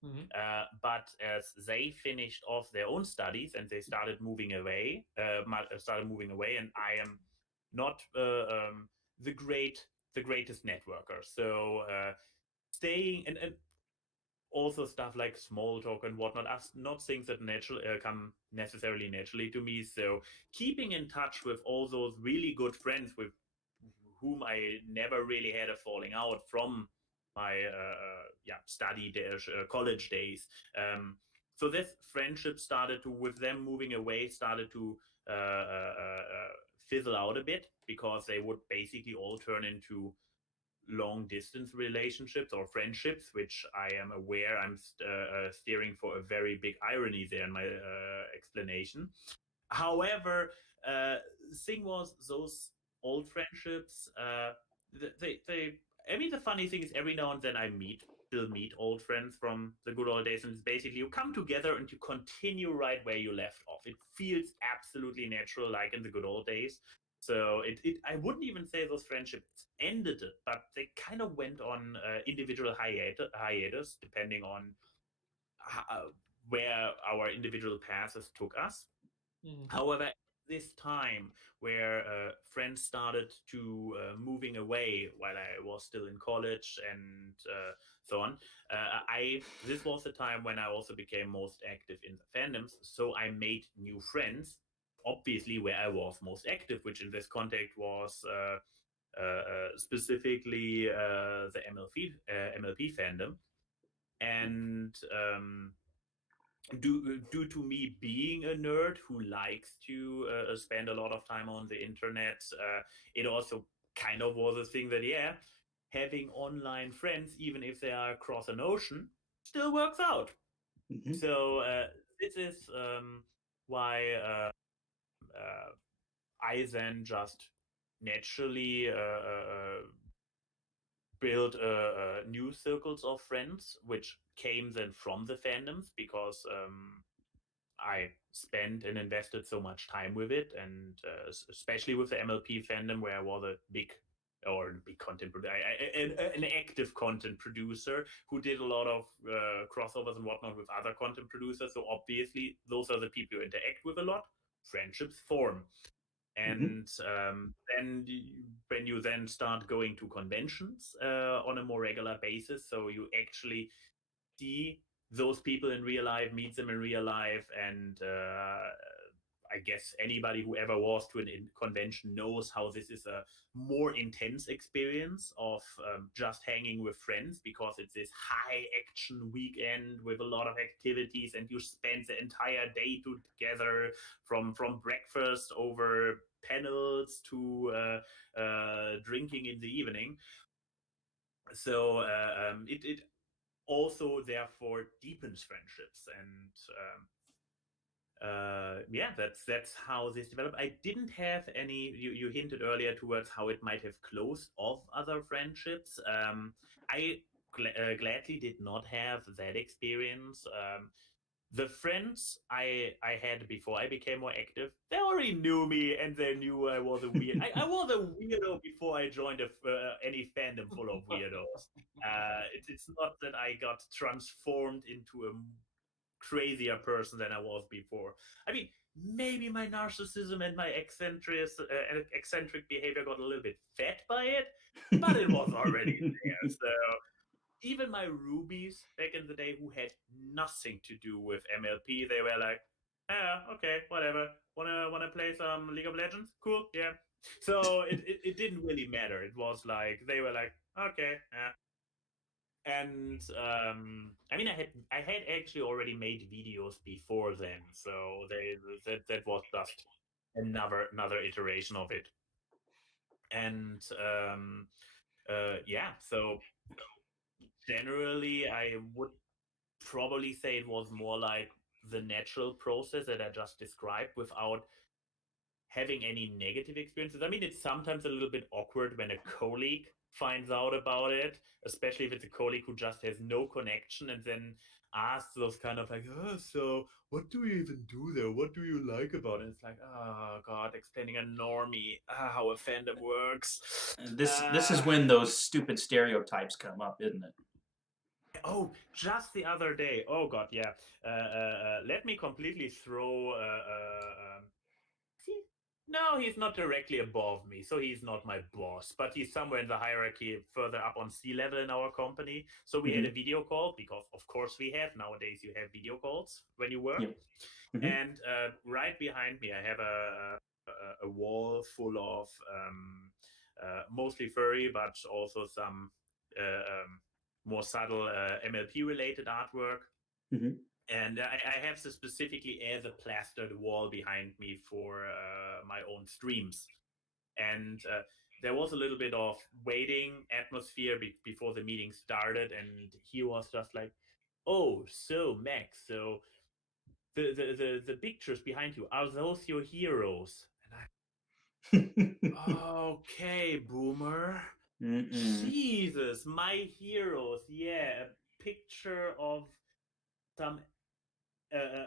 Mm-hmm. But as they finished off their own studies and they started moving away, and I am not the greatest networker. So staying and also stuff like small talk and whatnot are not things that come necessarily naturally to me. So keeping in touch with all those really good friends with whom I never really had a falling out from my college days. So this friendship started to, with them moving away, started to fizzle out a bit because they would basically all turn into long distance relationships or friendships, which I am aware I'm steering for a very big irony there in my explanation. However, thing was those old friendships. They. I mean, the funny thing is, every now and then still meet old friends from the good old days, and it's basically you come together and you continue right where you left off. It feels absolutely natural, like in the good old days. So I wouldn't even say those friendships ended it, but they kind of went on individual hiatus, depending on where our individual paths took us. Mm-hmm. However, this time where friends started to moving away while I was still in college and so on, I this was the time when I also became most active in the fandoms. So I made new friends, obviously where I was most active, which in this context was specifically the MLP fandom, and due to me being a nerd who likes to spend a lot of time on the internet, it also kind of was a thing that, yeah, having online friends, even if they are across an ocean, still works out. Mm-hmm. So this is why I then just naturally built new circles of friends, which came then from the fandoms, because I spent and invested so much time with it, and especially with the MLP fandom, where I was a big content an active content producer who did a lot of crossovers and whatnot with other content producers. So obviously, those are the people you interact with a lot. Friendships form. And then when you then start going to conventions on a more regular basis, so you actually see those people in real life, meet them in real life, and I guess anybody who ever was to a convention knows how this is a more intense experience of just hanging with friends, because it's this high action weekend with a lot of activities, and you spend the entire day together, from breakfast over panels to drinking in the evening. So it also therefore deepens friendships, and yeah, that's how this developed. I didn't have any. You hinted earlier towards how it might have closed off other friendships. I gladly did not have that experience. The friends I had before I became more active, they already knew me, and they knew I was a weird. I was a weirdo before I joined any fandom full of weirdos. It's not that I got transformed into a crazier person than I was before. I mean, maybe my narcissism and my eccentric behavior got a little bit fed by it, but it was already there. So even my rubies back in the day, who had nothing to do with MLP, they were like, "Ah, okay, whatever. Wanna play some League of Legends? Cool, yeah." So it didn't really matter. It was like they were like, "Okay, yeah." And I mean, I had actually already made videos before then, so that was just another iteration of it. And yeah, so generally, I would probably say it was more like the natural process that I just described, without having any negative experiences. I mean, it's sometimes a little bit awkward when a colleague finds out about it, especially if it's a colleague who just has no connection and then asks those kind of like, "Oh, so what do you even do there? What do you like about it?" And it's like, oh God, explaining a normie how a fandom works. This is when those stupid stereotypes come up, isn't it? Oh, just the other day. Oh God, yeah. Let me completely throw. See? No, he's not directly above me, so he's not my boss, but he's somewhere in the hierarchy, further up on C-level in our company. So we had a video call, because of course we have. Nowadays you have video calls when you work. Yep. And right behind me, I have a wall full of mostly furry, but also some more subtle MLP-related artwork. And I have this specifically as a plastered wall behind me for my own streams. And there was a little bit of waiting atmosphere before the meeting started, and he was just like, "Oh, so Max, so the pictures behind you, are those your heroes?" And okay, boomer. Jesus, my heroes. Yeah, a picture of some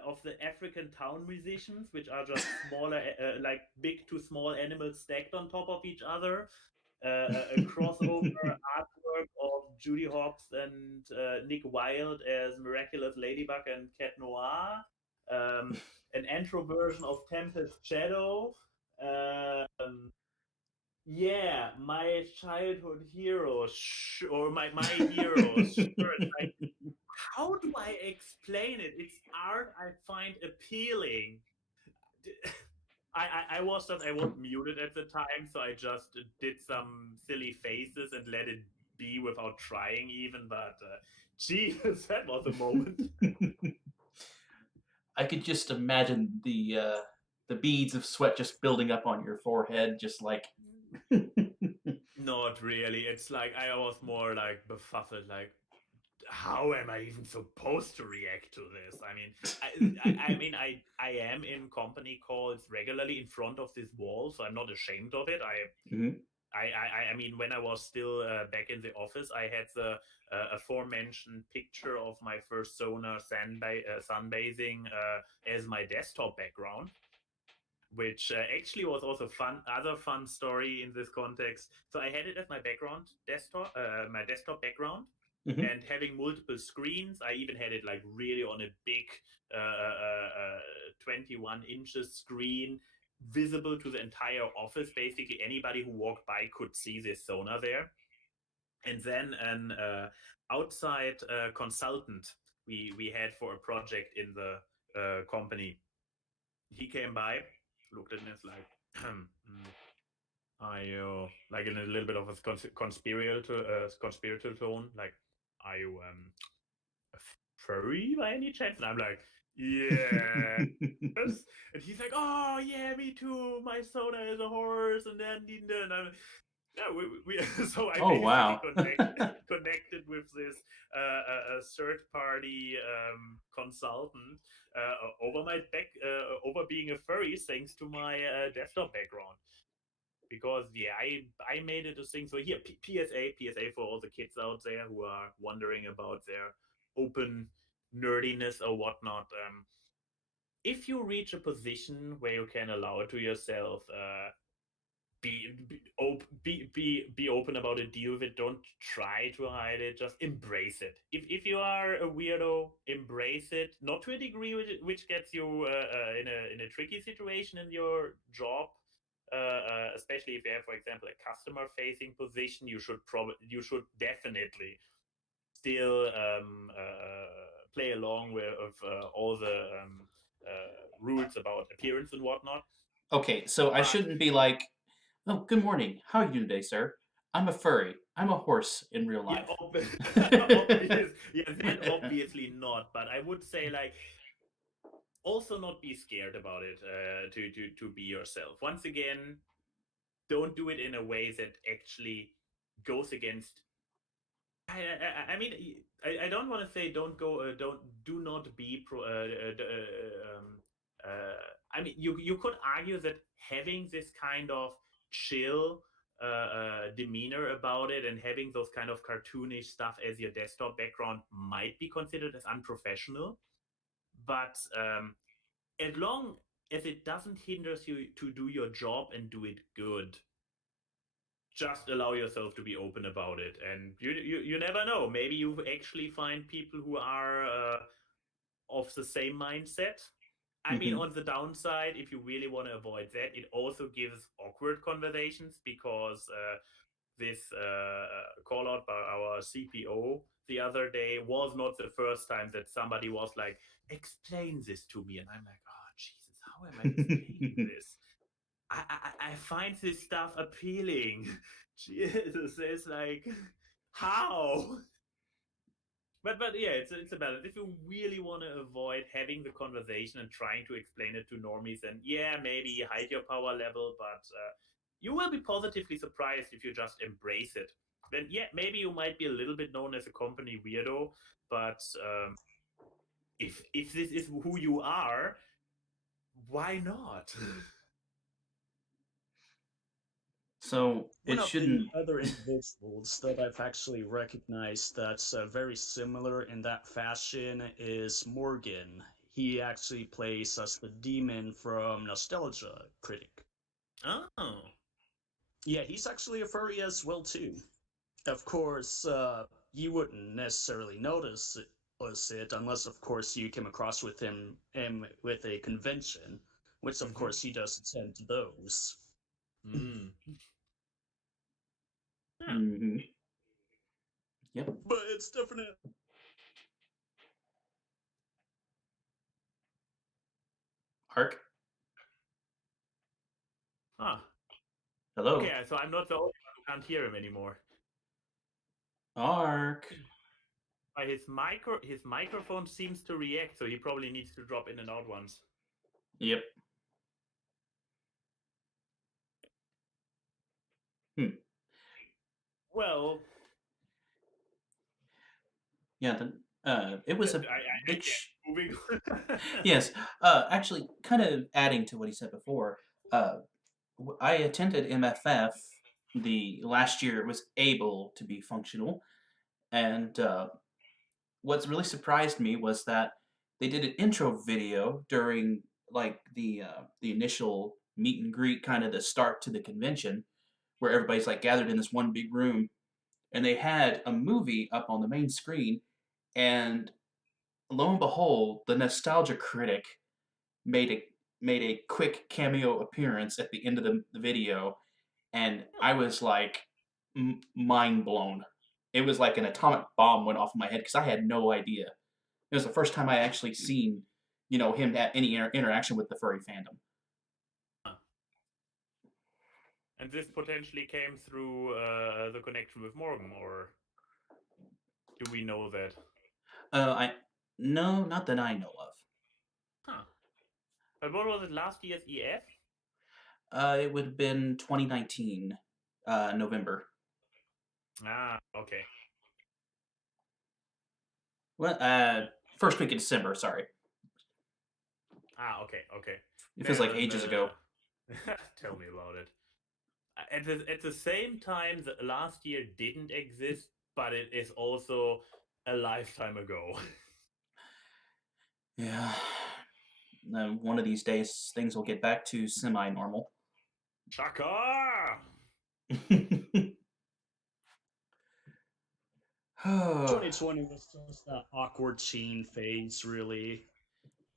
of the African town musicians, which are just smaller, like big to small animals stacked on top of each other. A crossover artwork of Judy Hopps and Nick Wilde as Miraculous Ladybug and Cat Noir. An intro version of Tempest Shadow. Yeah, my childhood heroes, or my heroes. Sure, it's like, how do I explain it? It's art I find appealing. I was muted at the time, so I just did some silly faces and let it be without trying even. But Jesus, that was a moment. I could just imagine the beads of sweat just building up on your forehead, just like. Not really. It's like I was more like befuddled, like how am I even supposed to react to this? I mean, I am in company calls regularly in front of this wall, so I'm not ashamed of it. Mhm. I mean, when I was still back in the office, I had the aforementioned picture of my first sonar sunbathing as my desktop background, which actually was also other fun story in this context. So I had it as my my desktop background, Mhm. and having multiple screens. I even had it like really on a big 21 inches screen, visible to the entire office. Basically, anybody who walked by could see this sonar there. And then an outside consultant we had for a project in the company. He came by, looked at me, and is like, "Are you like in a little bit of a conspiratorial tone? Like, are you a furry by any chance?" And I'm like, "Yes." And he's like, "Oh yeah, me too. My soda is a horse." And then and I'm, yeah, we so I Oh basically wow. connected with this a third party consultant over my back over being a furry, thanks to my desktop background. Because yeah, I made it a thing. So here, PSA for all the kids out there who are wondering about their open nerdiness or whatnot. If you reach a position where you can allow to yourself be open about it, deal with it, don't try to hide it, just embrace it. If you are a weirdo, embrace it, not to a degree which gets you in a tricky situation in your job. Especially if you have, for example, a customer facing position, you should definitely still play along with all the rules about appearance and whatnot. Okay, so I But shouldn't be like, "Oh, good morning. How are you doing today, sir? I'm a furry. I'm a horse in real yeah, life." yeah, that obviously not. But I would say like also not be scared about it. To be yourself. Once again, don't do it in a way that actually goes against. I mean, I don't want to say don't do not be I mean, you could argue that having this kind of chill demeanor about it and having those kind of cartoonish stuff as your desktop background might be considered as unprofessional, but as long as it doesn't hinder you to do your job and do it good, just allow yourself to be open about it. And you never know, maybe you actually find people who are of the same mindset. I mean, Mhm. on the downside, if you really want to avoid that, it also gives awkward conversations, because this call out by our CPO the other day was not the first time that somebody was like, explain this to me. And I'm like, oh, Jesus, how am I explaining this? I find this stuff appealing. Jesus, it's like, how? But yeah, it's a balance. If you really want to avoid having the conversation and trying to explain it to normies, then yeah, maybe hide your power level, but you will be positively surprised if you just embrace it. Then yeah, maybe you might be a little bit known as a company weirdo, but if this is who you are, why not? So One it of the shouldn't. other individuals that I've actually recognized that's very similar in that fashion is Morgan. He actually plays as the demon from Nostalgia Critic. Oh. Yeah, he's actually a furry as well too. Of course, you wouldn't necessarily notice it unless, of course, you came across with him with a convention, which, of Mm-hmm. course, he does attend to those. Mm. Yeah. Mhm. Yep. But it's definitely Hark. Ah. Okay, Hello. so I'm not the only one who can't hear him anymore. Ark. His microphone seems to react, so he probably needs to drop in and out once. Yep. Hmm. Well, Yeah, it was a big. Moving. Yes, actually, kind of adding to what he said before. I attended MFF the last year. It was able to be functional, and what's really surprised me was that they did an intro video during like the initial meet and greet, kind of the start to the convention, where everybody's like gathered in this one big room, and they had a movie up on the main screen, and lo and behold, the nostalgia critic made a quick cameo appearance at the end of the video, and I was like mind blown. It was like an atomic bomb went off in my head because I had no idea. It was the first time I actually seen, him have any interaction with the furry fandom. And this potentially came through the connection with Morgan, or do we know that? No, not that I know of. Huh. But what was it, last year's EF? It would have been 2019, November. Ah, okay. Well, first week of December. Sorry. Ah, okay. It feels like ages ago. Tell me about it. At the same time, the last year didn't exist, but it is also a lifetime ago. Yeah. One of these days, things will get back to semi-normal. Shaka! 2020 was just that awkward teen phase, really.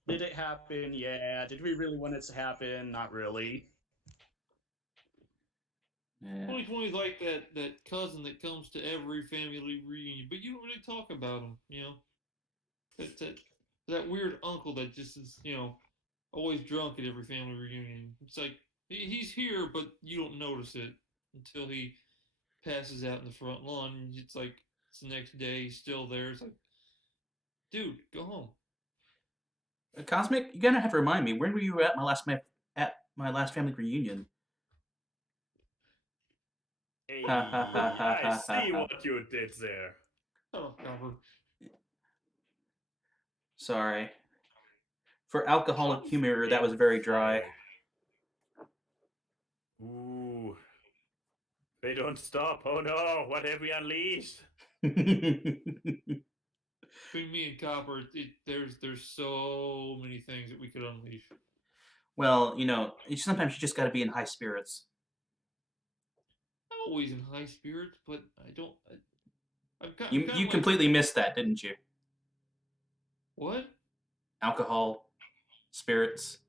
Did it happen? Yeah. Did we really want it to happen? Not really. Yeah. 2020 is like that cousin that comes to every family reunion, but you don't really talk about him. That weird uncle that just is always drunk at every family reunion. It's like he's here, but you don't notice it until he passes out in the front lawn. And it's like it's the next day, he's still there. It's like, dude, go home. Cosmic, you're gonna have to remind me. When were you at my last family reunion? Hey, I see what you did there. Oh, Albert. Sorry. For alcoholic humor, that was very dry. Ooh. They don't stop. Oh no, what have we unleashed? Between me and Copper, there's so many things that we could unleash. Well, sometimes you just gotta be in high spirits. I'm always in high spirits, but I don't. You completely missed that, didn't you? What? Alcohol, spirits.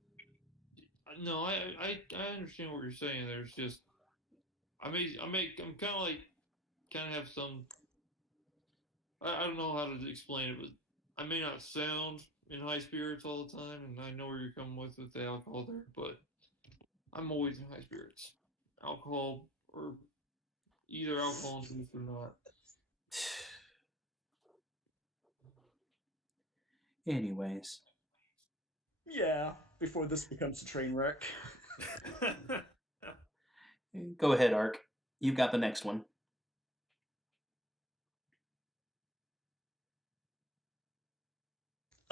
No, I understand what you're saying. There's just I'm kind of have some. I don't know how to explain it, but I may not sound in high spirits all the time, and I know where you're coming with the alcohol there, but I'm always in high spirits. Alcohol or either alcohol induced or not. Anyways. Yeah, before this becomes a train wreck. Go ahead, Ark. You've got the next one.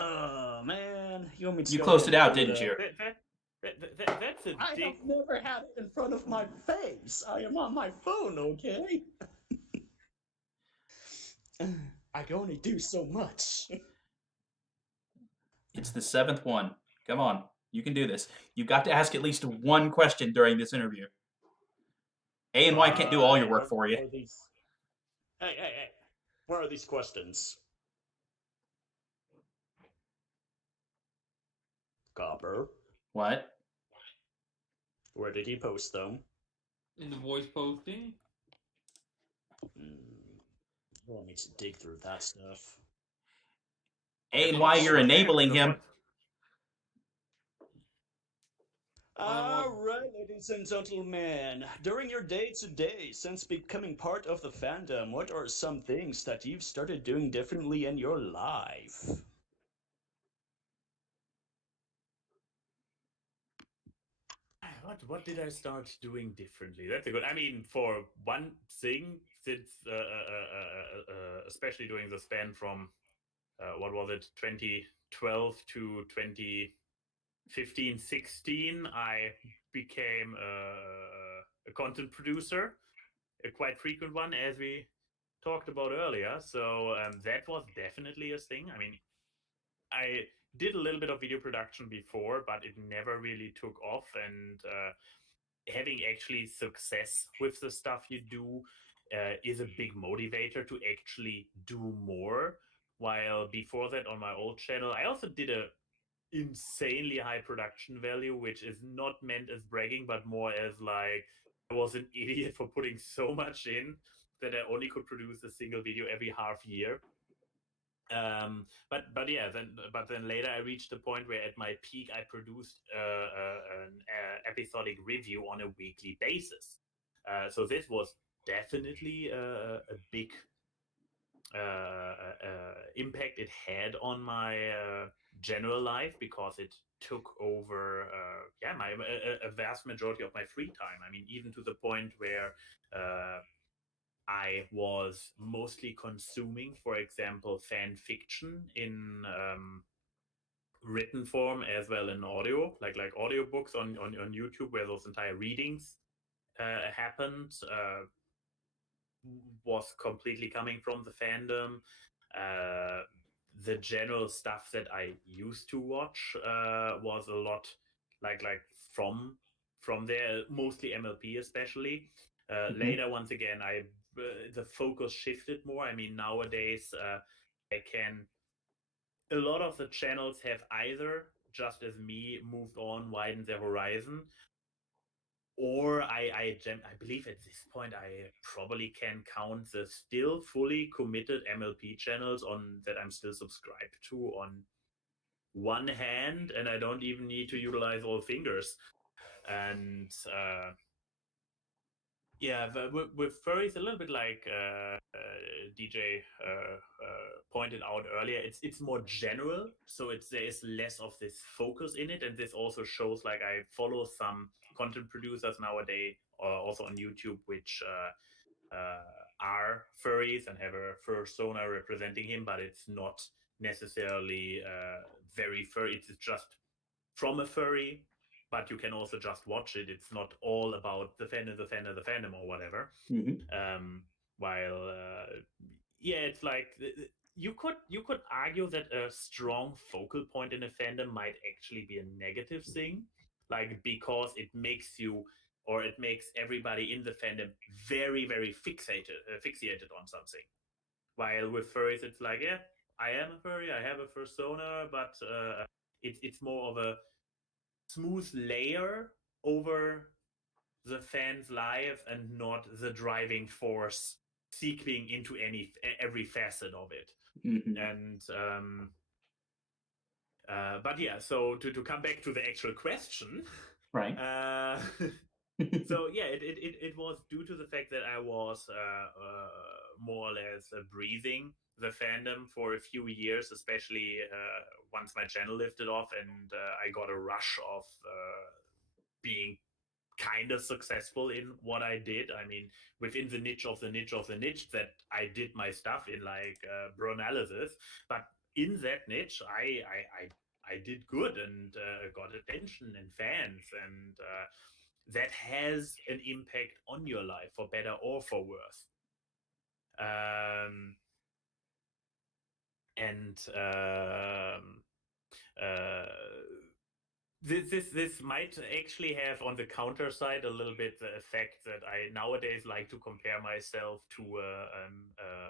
Oh man, you want me to? You closed it out, didn't you? That's a I have never had it in front of my face. I am on my phone, okay? I can only do so much. It's the 7th one. Come on. You can do this. You've got to ask at least one question during this interview. AynWye can't do all your work for you. Hey. What are these questions? Copper. What? Where did he post them? In the voice posting? You want me to dig through that stuff? AynWye, you're enabling him. Alright, ladies and gentlemen. During your day-to-day, since becoming part of the fandom, what are some things that you've started doing differently in your life? What did I start doing differently? That's a good. I mean, for one thing, since especially during the span from what was it, 2012 to 2015, 16, I became a content producer, a quite frequent one, as we talked about earlier. So that was definitely a thing. I mean, I did a little bit of video production before, but it never really took off. And having actually success with the stuff you do is a big motivator to actually do more. While before that, on my old channel, I also did a insanely high production value, which is not meant as bragging, but more as like I was an idiot for putting so much in that I only could produce a single video every half year. But yeah, then later I reached the point where at my peak I produced an episodic review on a weekly basis. So this was definitely a big impact it had on my general life, because it took over my a vast majority of my free time. I mean, even to the point where I was mostly consuming, for example, fan fiction in written form as well in audio, like audiobooks on YouTube, where those entire readings happened. Was completely coming from the fandom. The general stuff that I used to watch was a lot like from there, mostly MLP especially. Later, once again, the focus shifted more. I mean, nowadays I can. A lot of the channels have either, just as me, moved on, widened their horizon, or I believe at this point I probably can count the still fully committed MLP channels on that I'm still subscribed to on one hand, and I don't even need to utilize all fingers. And yeah, with furries, a little bit like DJ pointed out earlier, it's more general, so there is less of this focus in it, and this also shows, like, I follow some content producers nowadays, also on YouTube, which are furries and have a fursona representing him, but it's not necessarily very furry. It's just from a furry, but you can also just watch it. It's not all about the fandom, or whatever. While yeah, it's like you could argue that a strong focal point in a fandom might actually be a negative thing, like, because it makes you, or it makes everybody in the fandom very, very fixated on something. While with furries, it's like, yeah, I am a furry, I have a fursona, but it's more of a smooth layer over the fan's life, and not the driving force seeping into every facet of it. And but yeah, so to come back to the actual question, right? So yeah, it was due to the fact that I was more or less breathing the fandom for a few years, especially once my channel lifted off, and I got a rush of being kind of successful in what I did. I mean, within the niche of the niche of the niche that I did my stuff in, like broanalysis, but in that niche, I did good, and got attention and fans, and that has an impact on your life, for better or for worse. This might actually have, on the counter side, a little bit the effect that I nowadays like to compare myself to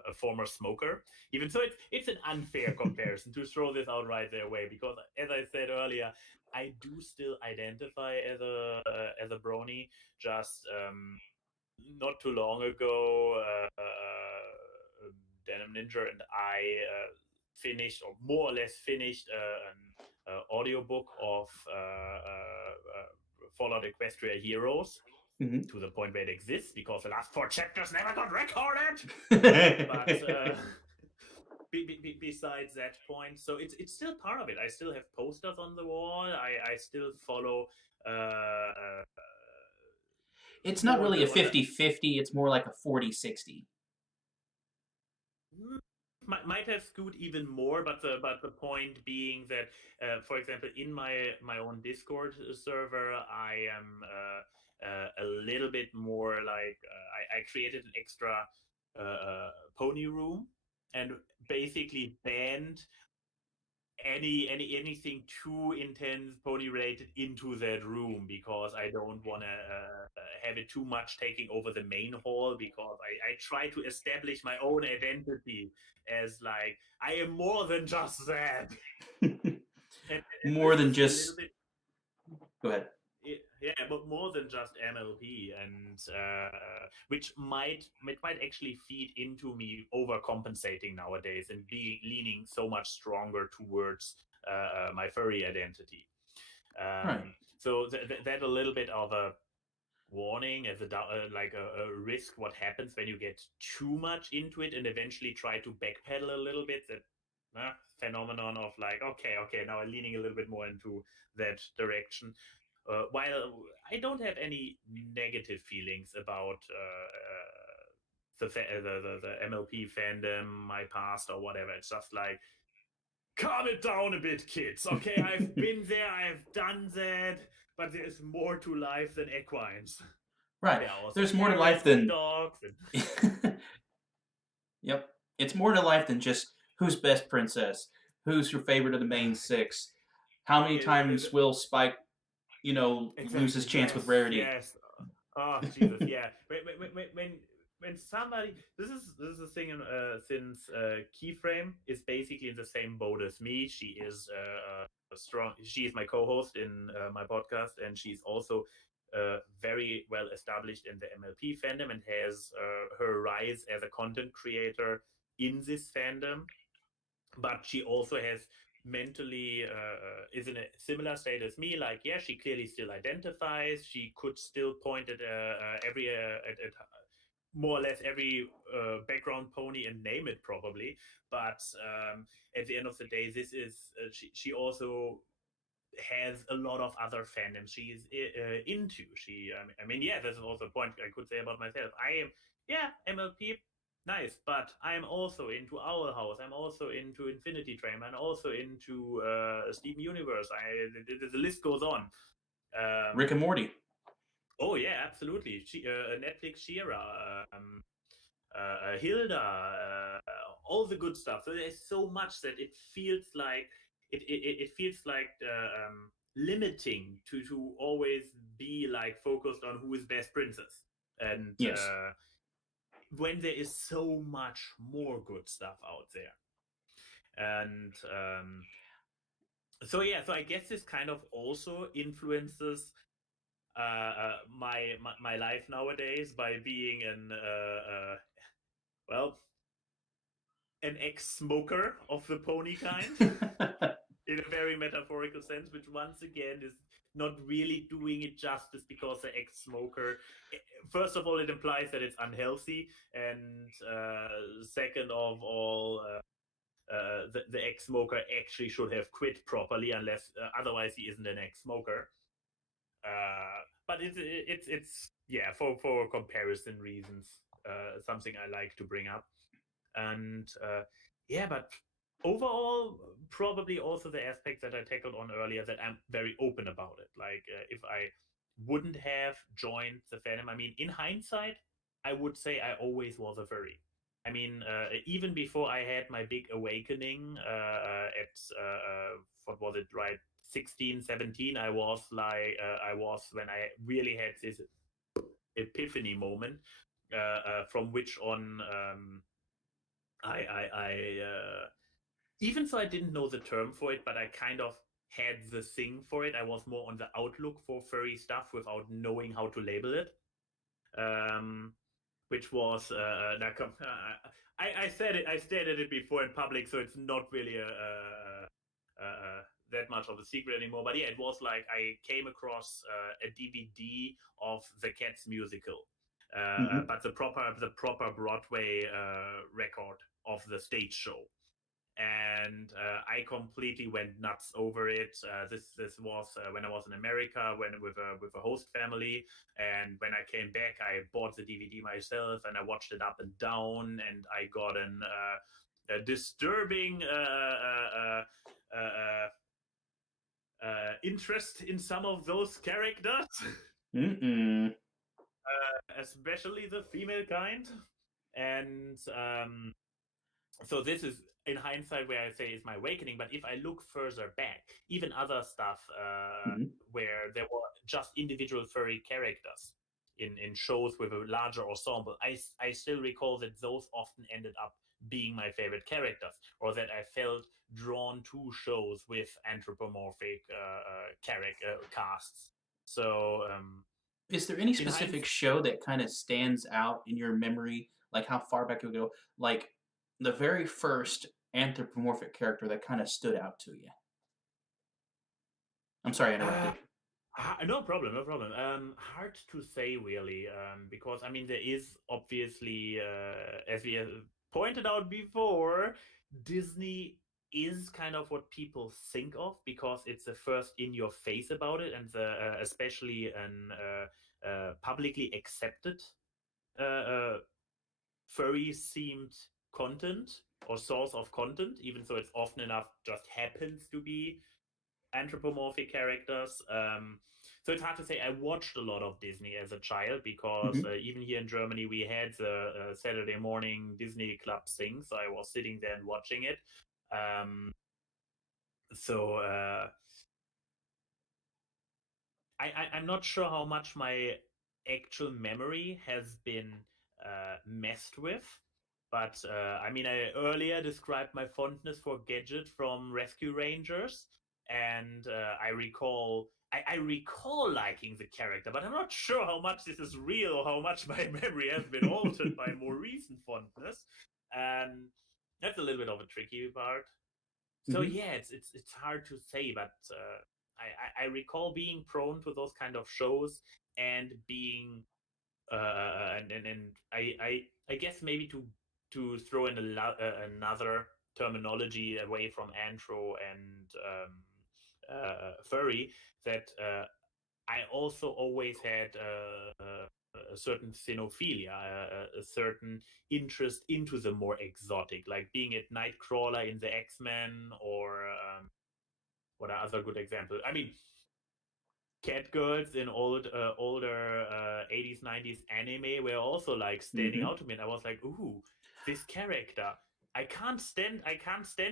a former smoker. Even so, it's an unfair comparison to throw this out right their way, because, as I said earlier, I do still identify as a brony. Just not too long ago, Denim Ninja and I finished, or more or less finished, an audiobook of Fallout Equestria Heroes, to the point where it exists, because the last 4 chapters never got recorded. But besides that point, so it's still part of it. I still have posters on the wall. I still follow. It's not really a 50-50. It's more like a 40-60. might have skewed even more, but the point being that, for example, in my own Discord server, I am a little bit more like I created an extra pony room and basically banned anything too intense pony related into that room, because I don't want to have it too much taking over the main hall, because I try to establish my own identity as like I am more than just that. and More this than is a just. little bit, Go ahead. yeah, but more than just MLP, and which might actually feed into me overcompensating nowadays and being leaning so much stronger towards my furry identity. Right. So that a little bit of a warning, as like a risk, what happens when you get too much into it and eventually try to backpedal a little bit. That phenomenon of like, okay, now I'm leaning a little bit more into that direction. While I don't have any negative feelings about the MLP fandom, my past or whatever, it's just like, calm it down a bit, kids. Okay, I've been there, I've done that, but there's more to life than equines. Right. There are also There's more to life parrots and than. dogs. And... Yep. It's more to life than just who's best princess, who's your favorite of the main six, how many times will Spike, lose his chance with rarity. Yes. Oh Jesus, yeah. When somebody, this is the thing. Since Keyframe is basically in the same boat as me. She is a strong. She is my co-host in my podcast, and she's also very well established in the MLP fandom and has her rise as a content creator in this fandom. But she also has mentally is in a similar state as me. Like, yeah, she clearly still identifies. She could still point at every at more or less every background pony and name it probably. But at the end of the day, this is she also has a lot of other fandoms she's into. I mean, yeah, this is also a point I could say about myself. I am, yeah, MLP, nice, but I'm also into Owl House. I'm also into Infinity Train. I'm also into Steven Universe. The list goes on. Rick and Morty. Oh yeah, absolutely. Netflix Shira, Hilda, all the good stuff. So there's so much that it feels like it feels like limiting to always be like focused on who is best princess. And Yes. when there is so much more good stuff out there. And so yeah, so I guess this kind of also influences my life nowadays by being an ex-smoker of the pony kind, in a very metaphorical sense, which once again is not really doing it justice, because the ex-smoker, first of all, it implies that it's unhealthy, and second of all, the ex-smoker actually should have quit properly, unless otherwise he isn't an ex-smoker. But it's yeah, for comparison reasons, something I like to bring up. And yeah, but overall, probably also the aspect that I tackled on earlier, that I'm very open about it. Like, if I wouldn't have joined the fandom, I mean, in hindsight, I would say I always was a furry. I mean, even before I had my big awakening at what was it, right, 16, 17, I was when I really had this epiphany moment, from which on I even so I didn't know the term for it, but I kind of had the thing for it. I was more on the outlook for furry stuff without knowing how to label it. Which was I said it. I stated it before in public, so it's not really that much of a secret anymore. But yeah, it was like I came across a DVD of the Cats musical, but the proper Broadway record of the stage show. and I completely went nuts over it. This was when I was in America, when with a host family, and when I came back, I bought the DVD myself and I watched it up and down, and I got a disturbing interest in some of those characters, especially the female kind, and so this is in hindsight where I say is my awakening. But if I look further back, even other stuff where there were just individual furry characters in shows with a larger ensemble, I still recall that those often ended up being my favorite characters, or that I felt drawn to shows with anthropomorphic casts. So is there any in specific hindsight, show that kind of stands out in your memory? Like how far back you go? Like the very first anthropomorphic character that kind of stood out to you? I'm sorry I interrupted. no problem, no problem. Hard to say really, because I mean there is obviously, as we have pointed out before, Disney is kind of what people think of because it's the first in your face about it, and especially an publicly accepted furry themed content or source of content, even though it's often enough just happens to be anthropomorphic characters. So it's hard to say. I watched a lot of Disney as a child because even here in Germany we had the Saturday morning Disney Club thing, so I was sitting there and watching it. So I'm not sure how much my actual memory has been messed with. But I mean, I earlier described my fondness for Gadget from Rescue Rangers, and I recall liking the character, but I'm not sure how much this is real or how much my memory has been altered by more recent fondness. And that's a little bit of a tricky part. So yeah, it's hard to say, but I recall being prone to those kind of shows and being and I guess maybe to throw in another terminology away from anthro and furry, that I also always had a certain xenophilia, a certain interest into the more exotic, like being it Nightcrawler in the X-Men, or what are other good examples? I mean, Catgirls in older 80s 90s anime were also like standing out to me, and I was like, ooh, this character. I can't stand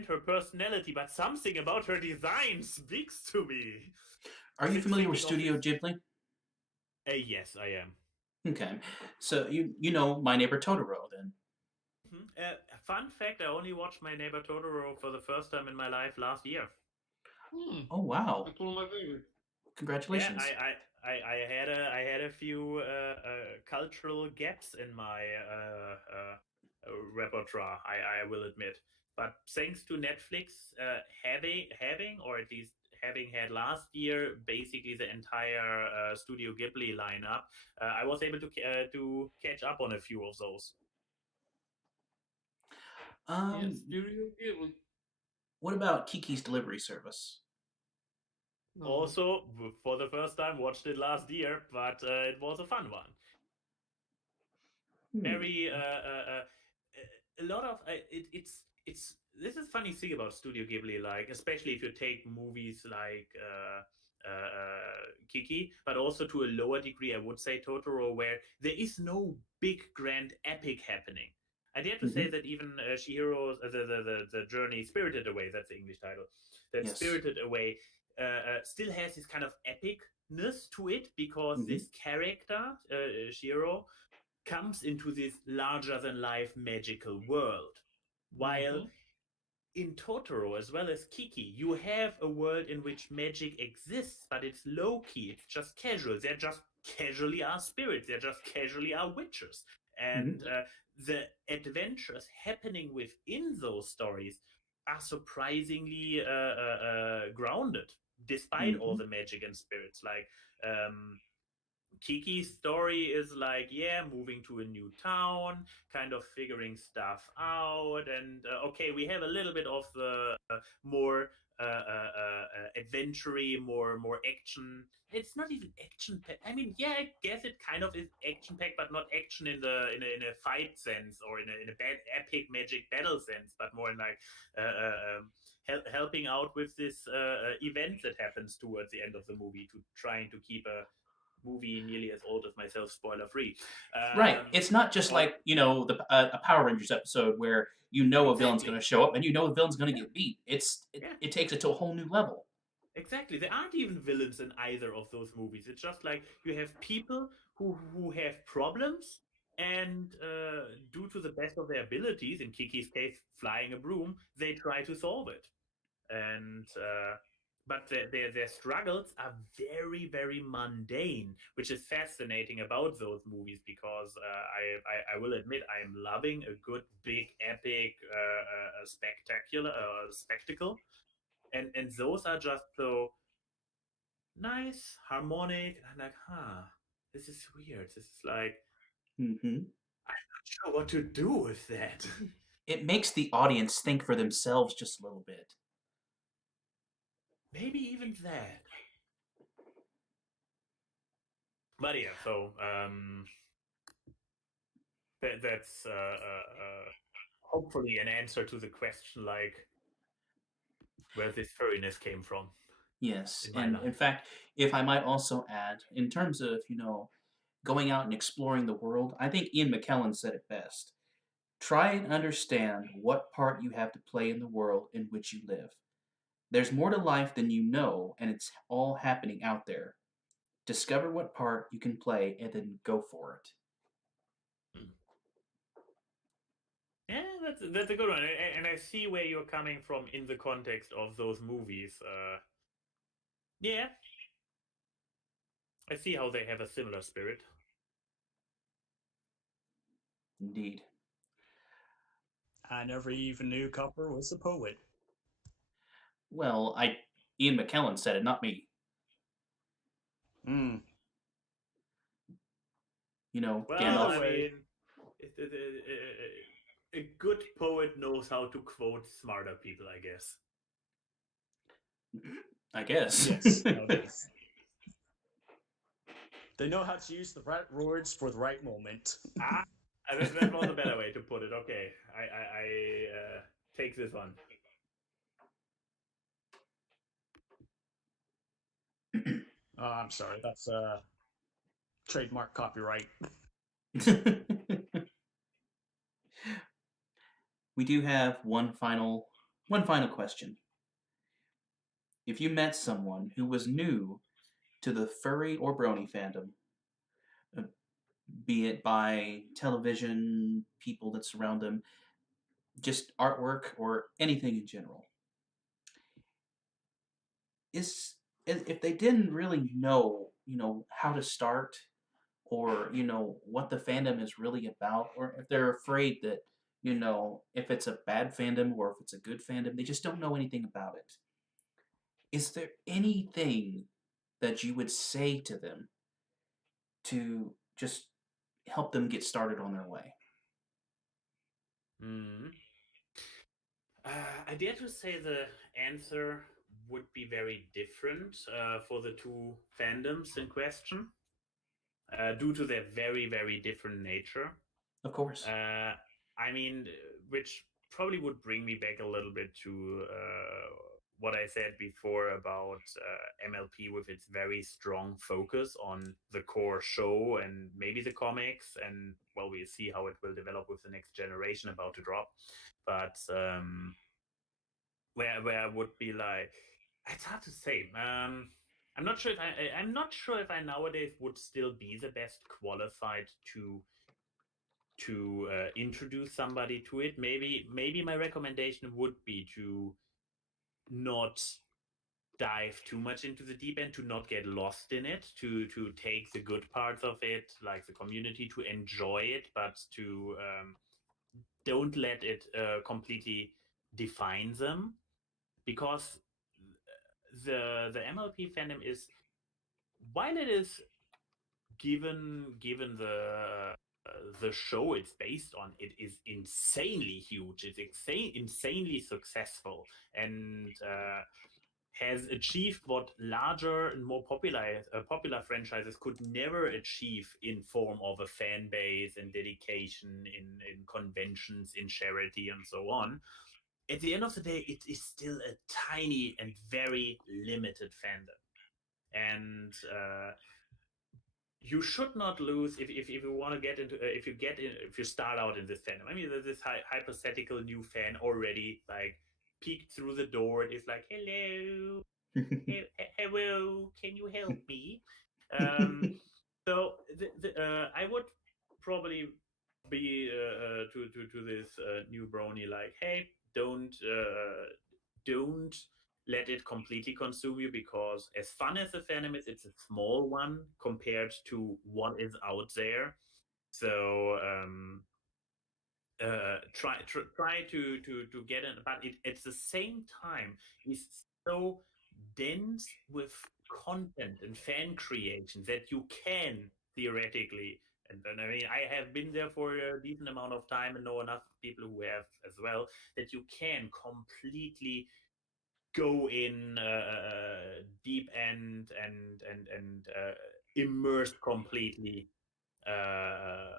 her personality, but something about her design speaks to me. Are you familiar with Studio Ghibli? Yes, I am. Okay, so you know My Neighbor Totoro then. Fun fact: I only watched My Neighbor Totoro for the first time in my life last year. Oh wow! That's one of my favorites. Congratulations. Yeah, I had a few cultural gaps in my repertoire. I will admit, but thanks to Netflix having or at least having had last year basically the entire Studio Ghibli lineup, I was able to catch up on a few of those. Yeah, Studio Ghibli. What about Kiki's Delivery Service? No. Also, for the first time, watched it last year, but it was a fun one. Very a lot of it's this is funny thing about Studio Ghibli, like especially if you take movies like Kiki, but also to a lower degree, I would say Totoro, where there is no big grand epic happening. I dare to say that even Chihiro's the journey Spirited Away, that's the English title, that Spirited Away still has this kind of epicness to it, because this character Chihiro comes into this larger than life magical world, while in Totoro as well as Kiki, you have a world in which magic exists, but it's low key. It's just casual. They just casually are spirits. They just casually are witches. And the adventures happening within those stories are surprisingly grounded, despite all the magic and spirits. Like Kiki's story is like, yeah, moving to a new town, kind of figuring stuff out, and okay, we have a little bit of the more adventure, more action. It's not even action pack. I mean, yeah, I guess it kind of is action pack, but not action in a fight sense or in a bad epic magic battle sense, but more in like helping out with this event that happens towards the end of the movie to trying to keep a movie nearly as old as myself, spoiler free. Right. It's not just Or like, a Power Rangers episode where a villain's exactly, going to show up and the villain's going to get beat. yeah, It takes it to a whole new level. exactly. There aren't even villains in either of those movies. It's just like you have people who have problems, and due to the best of their abilities, in Kiki's case, flying a broom, they try to solve it. And but their struggles are very very mundane, which is fascinating about those movies because I will admit I am loving a good big epic spectacular spectacle, and those are just so nice harmonic, and I'm like, this is weird. This is like Hmm. I'm not sure what to do with that. It makes the audience think for themselves just a little bit. Maybe even that. But yeah, so that's hopefully an answer to the question, like where this furriness came from Yes. in my And in life. fact, if I might also add, in terms of, going out and exploring the world, I think Ian McKellen said it best. Try and understand what part you have to play in the world in which you live. There's more to life than you know, and it's all happening out there. Discover what part you can play and then go for it. Hmm. Yeah, that's a good one, and I see where you're coming from in the context of those movies. Yeah, I see how they have a similar spirit. Indeed. I never even knew Copper was a poet. Well, Ian McKellen said it, not me. Hmm. Either Well, Gandalf. I way, mean, a good poet knows how to quote smarter people, I guess. I guess. yes, nowadays. They know how to use the right words for the right moment. Ah, that was a better way to put it. Okay, I take this one. I'm sorry, that's trademark copyright. We do have one final question. If you met someone who was new to the furry or brony fandom, uh, be it by television, people that surround them, just artwork or anything in general, is if they didn't really know, how to start or, what the fandom is really about, or if they're afraid that, if it's a bad fandom or if it's a good fandom, they just don't know anything about it. Is there anything that you would say to them to just help them get started on their way? Hmm. I dare to say the answer would be very different for the two fandoms in question, due to their very, very different nature. Of course. I mean, which probably would bring me back a little bit to what I said before about MLP with its very strong focus on the core show and maybe the comics. And well, we'll see how it will develop with the next generation about to drop. But where I would be like, it's hard to say. I'm not sure if I nowadays would still be the best qualified to introduce somebody to it. Maybe my recommendation would be to not dive too much into the deep end, to not get lost in it, to take the good parts of it, like the community, to enjoy it, but to don't let it completely define them, because the MLP fandom is, while it is given the show it's based on, it is insanely huge. It's insanely successful, and has achieved what larger and more popular franchises could never achieve in form of a fan base and dedication in conventions, in charity, and so on. At the end of the day, it is still a tiny and very limited fandom, and you should not lose if you want to get into if you start out in this fandom. I mean, there's this hypothetical new fan already like peeked through the door and is like, hello, hello, can you help me? So I would probably be to this new brony like, hey, don't let it completely consume you, because as fun as the fandom is, it's a small one compared to what is out there. So try to get in, but at the same time is so dense with content and fan creation that you can theoretically, and I mean, I have been there for a decent amount of time and know enough people who have as well, that you can completely go in deep end and immersed completely uh,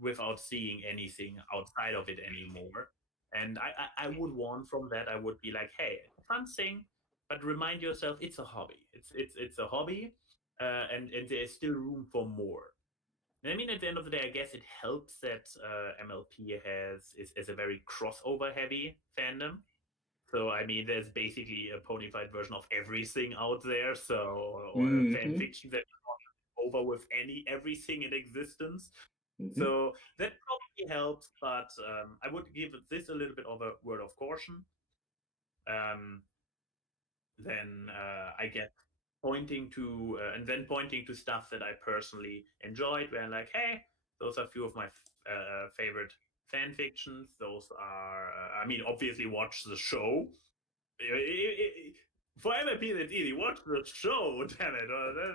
without seeing anything outside of it anymore. And I would want from that. I would be like, hey, fun thing, but remind yourself it's a hobby. It's a hobby, and there's still room for more. And I mean, at the end of the day, I guess it helps that MLP is a very crossover heavy fandom. So I mean, there's basically a ponyfied version of everything out there. So or fan fiction that over with everything in existence. So that probably helps, but I would give this a little bit of a word of caution. Um, then I get pointing to and then pointing to stuff that I personally enjoyed, where I'm like, hey, those are a few of my favorite fan fictions. Those are, I mean, obviously watch the show. For MLP, that's easy. Watch the show, damn it.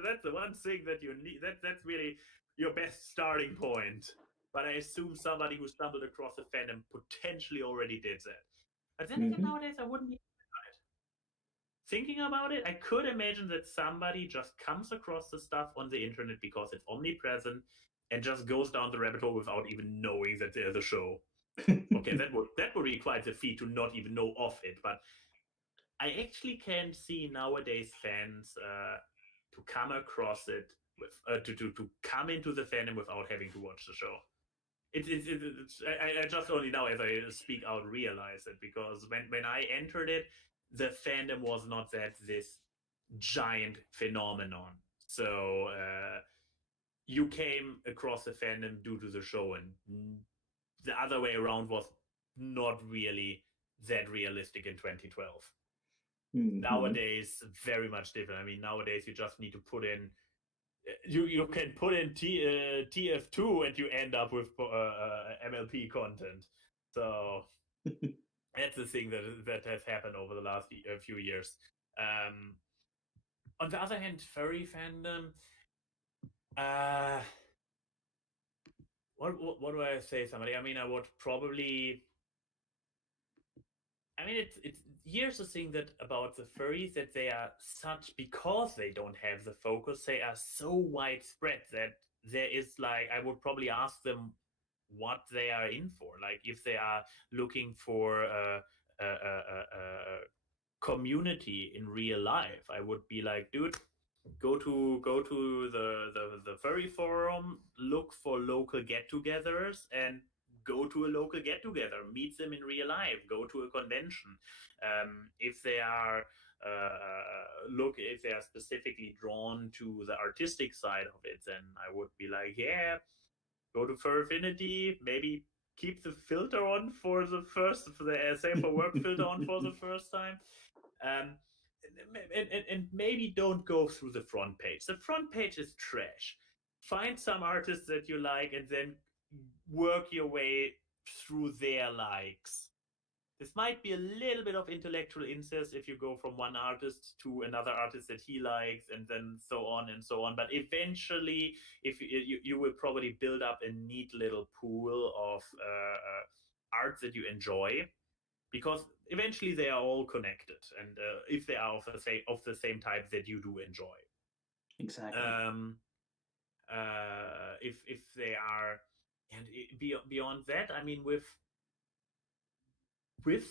That's the one thing that you need. That's really your best starting point. But I assume somebody who stumbled across the fandom potentially already did that. But then again, nowadays, I wouldn't be right. Thinking about it, I could imagine that somebody just comes across the stuff on the internet because it's omnipresent and just goes down the rabbit hole without even knowing that there's a show. Okay, that would be quite the feat to not even know of it, but I actually can see nowadays fans to come across it with to come into the fandom without having to watch the show. I just only now, as I speak out, realize it, because when I entered it, the fandom was not this giant phenomenon. So you came across the fandom due to the show, and the other way around was not really that realistic in 2012. Nowadays, very much different. I mean, nowadays you just need to put in you can put in TF2 and you end up with MLP content. So that's the thing that has happened over the last few years. On the other hand, furry fandom. What do I say? Somebody. I mean, I would probably. I mean, it's here's the thing that about the furries, that they are such, because they don't have the focus, they are so widespread that there is, like, I would probably ask them what they are in for. Like, if they are looking for a community in real life, I would be like, dude, go to the furry forum, look for local get-togethers, and go to a local get-together, meet them in real life, go to a convention. If they are if they are specifically drawn to the artistic side of it, then I would be like, yeah, go to Fur Affinity, maybe keep the filter on for the safe for work filter on for the first time. And maybe don't go through the front page. The front page is trash. Find some artists that you like and then work your way through their likes. this might be a little bit of intellectual incest if you go from one artist to another artist that he likes, and then so on and so on. But eventually, if you will probably build up a neat little pool of arts that you enjoy, because eventually they are all connected, and if they are of the same type that you do enjoy. Exactly. If they are, and beyond that, I mean, with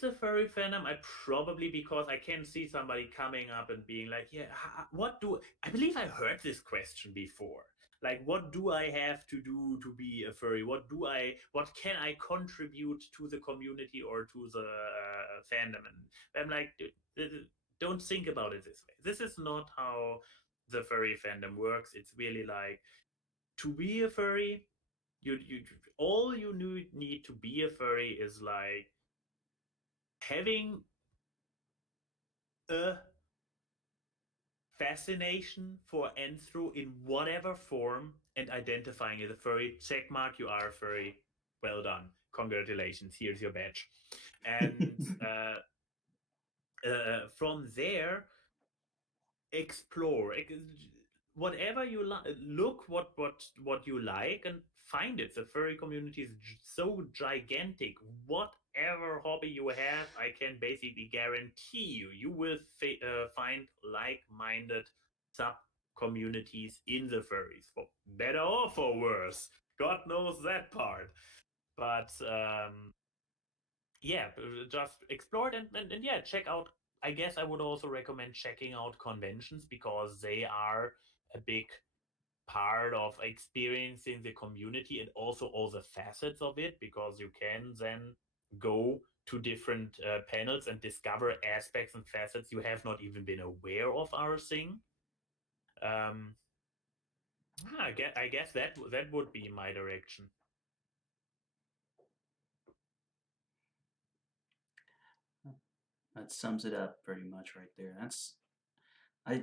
the furry fandom, I probably, because I can see somebody coming up and being like, yeah, what do I believe I heard this question before? Like, what do I have to do to be a furry? What can I contribute to the community or to the fandom? And I'm like, don't think about it this way. This is not how the furry fandom works. It's really like, to be a furry, you all you need to be a furry is like having a fascination for Anthro in whatever form and identifying as a furry. Check mark, you are a furry. Well done. Congratulations. Here's your badge. And from there, explore whatever you look what you like and find it. The furry community is so gigantic. Whatever hobby you have, I can basically guarantee you will find like-minded sub communities in the furries, for better or for worse. God knows that part. But yeah, just explore it, and yeah, check out. I guess I would also recommend checking out conventions, because they are a big part of experiencing the community and also all the facets of it, because you can then go to different panels and discover aspects and facets you have not even been aware of our thing. I guess that would be my direction. That sums it up pretty much right there. I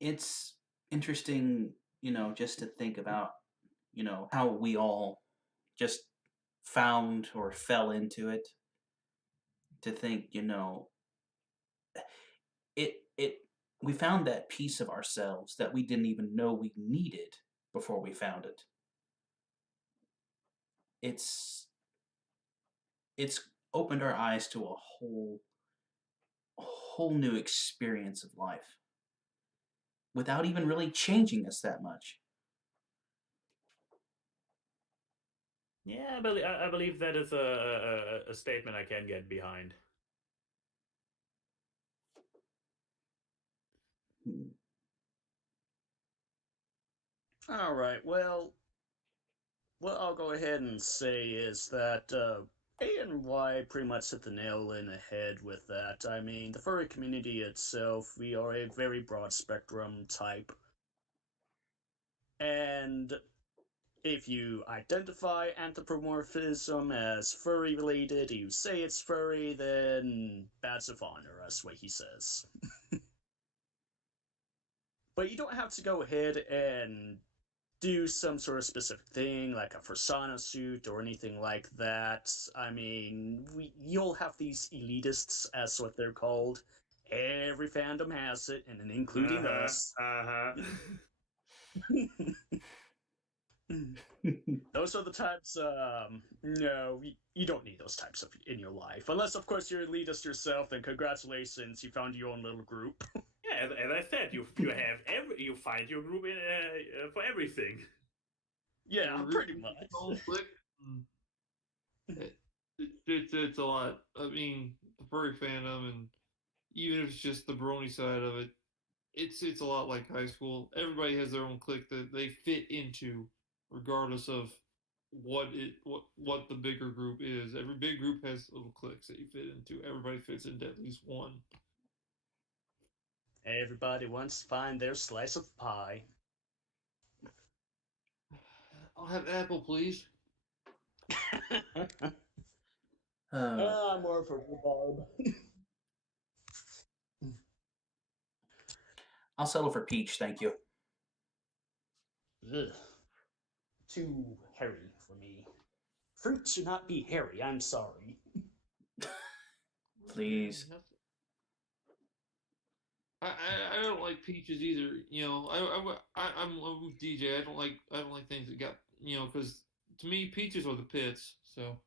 it's interesting, just to think about, how we all just found or fell into it. To think, it we found that piece of ourselves that we didn't even know we needed before we found it. It's opened our eyes to a whole new experience of life without even really changing us that much. Yeah, I believe that is a statement I can get behind. All right. Well, what I'll go ahead and say is that AynWye pretty much hit the nail in the head with that. I mean, the furry community itself, we are a very broad spectrum type. And if you identify anthropomorphism as furry related, you say it's furry, then badge of honor, that's what he says. But you don't have to go ahead and do some sort of specific thing, like a persona suit or anything like that. I mean, you'll have these elitists, as what they're called. Every fandom has it, and including us. Those are the types. No, you don't need those types in your life, unless, of course, you're elitist yourself. Then congratulations, you found your own little group. Yeah, as I said, you have you find your group in for everything. Yeah, pretty much. It's a lot. I mean, the furry fandom, and even if it's just the brony side of it, it's a lot like high school. Everybody has their own clique that they fit into, regardless of what the bigger group is. Every big group has little cliques that you fit into. Everybody fits into at least one. Everybody wants to find their slice of pie. I'll have apple, please. I'm more for rhubarb. I'll settle for peach, thank you. Ugh. Too hairy for me. Fruit should not be hairy. I'm sorry. Please. I don't like peaches either. You know, I'm with DJ. I don't like things that got because to me peaches are the pits. So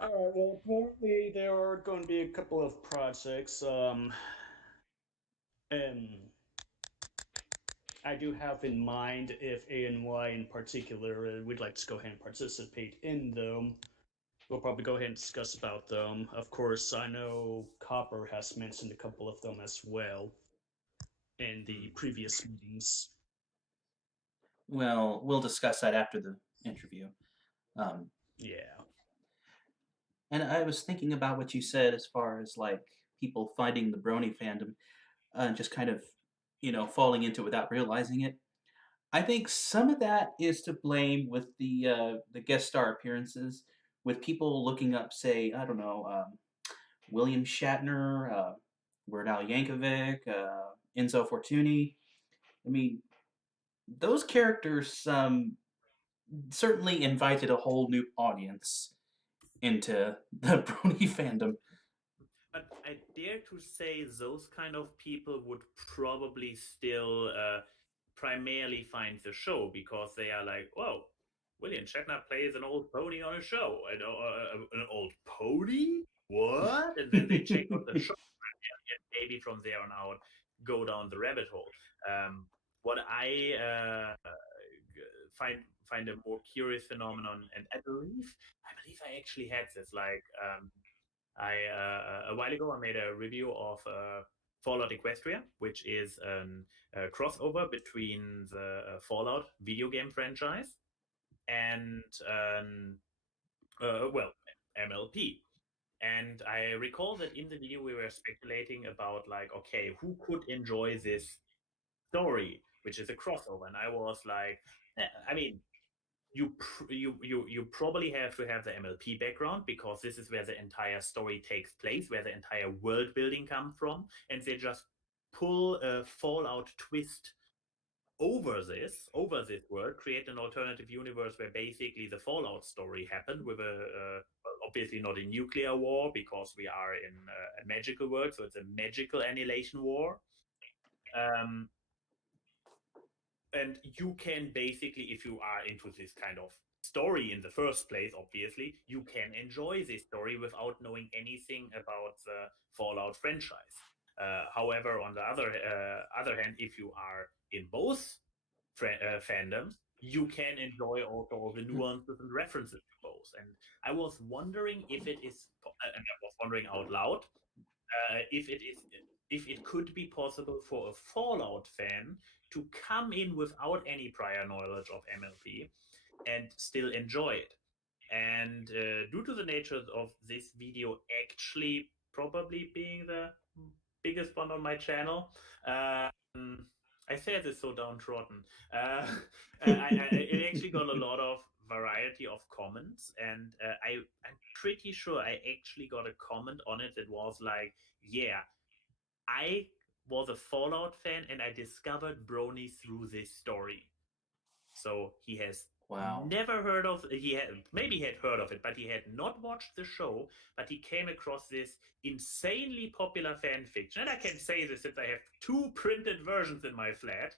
All right. Well, apparently there are going to be a couple of projects. And I do have in mind if AynWye in particular would like to go ahead and participate in them. We'll probably go ahead and discuss about them. Of course, I know Copper has mentioned a couple of them as well in the previous meetings. Well, we'll discuss that after the interview. Yeah. And I was thinking about what you said as far as like people finding the Brony fandom and just kind of, falling into it without realizing it. I think some of that is to blame with the guest star appearances, with people looking up, say, I don't know, William Shatner, Weird Al Yankovic, Enzo Fortuni. I mean, those characters certainly invited a whole new audience into the Brony fandom. But I dare to say those kind of people would probably still primarily find the show because they are like, whoa, William Shatner plays an old pony on a show. An old pony? What? And then they check out the show and maybe from there on out go down the rabbit hole. What I find a more curious phenomenon, and I believe I actually had this like I a while ago I made a review of Fallout Equestria, which is a crossover between the Fallout video game franchise and well, MLP. And I recall that in the video we were speculating about like, okay, who could enjoy this story, which is a crossover, and I was like, I mean, you probably have to have the MLP background because this is where the entire story takes place, where the entire world building comes from, and they just pull a Fallout twist over this world, create an alternative universe where basically the Fallout story happened with well, obviously not a nuclear war because we are in a magical world, so it's a magical annihilation war. And you can basically, if you are into this kind of story in the first place, obviously, you can enjoy this story without knowing anything about the Fallout franchise. However, on the other hand, if you are in both fandoms, you can enjoy also all the nuances and references to both. And I was wondering if it is, and I was wondering out loud, if it could be possible for a Fallout fan to come in without any prior knowledge of MLP and still enjoy it. And due to the nature of this video actually probably being the biggest one on my channel, I said this so downtrodden. It actually got a lot of variety of comments, and I'm pretty sure I actually got a comment on it that was like, yeah, I was a Fallout fan and I discovered Brony through this story. So he has never heard of maybe he had heard of it, but he had not watched the show, but he came across this insanely popular fan fiction. And I can say this since I have 2 printed versions in my flat.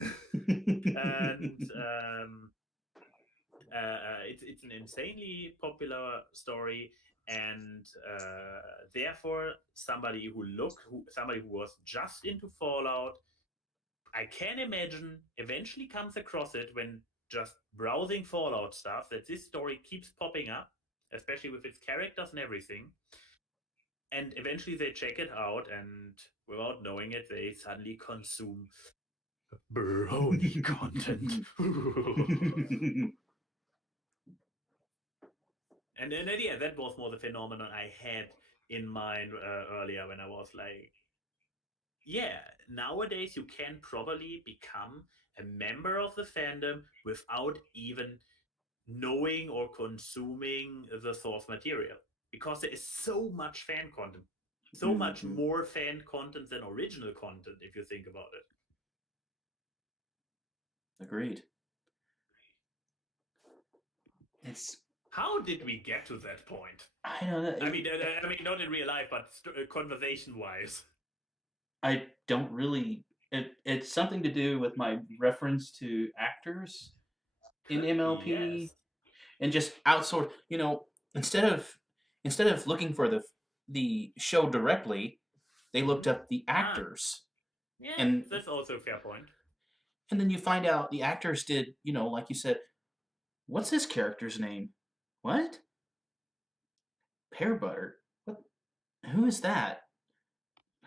And it's an insanely popular story, and therefore somebody who was just into Fallout, I can imagine, eventually comes across it when just browsing Fallout stuff, that this story keeps popping up, especially with its characters and everything, and eventually they check it out, and without knowing it, they suddenly consume brony content. And then, yeah, that was more the phenomenon I had in mind earlier when I was like, yeah, nowadays you can probably become a member of the fandom without even knowing or consuming the source material. Because there is so much fan content, so much more fan content than original content, if you think about it. Agreed. It's How did we get to that point? I don't know. I mean, not in real life, but conversation-wise. I don't really. It's something to do with my reference to actors in MLP Yes. and just outsource. Instead of looking for the show directly, they looked up the actors, Yeah, and that's also a fair point. and then you find out the actors did. Like you said, what's this character's name? What? Pear Butter. What? Who is that?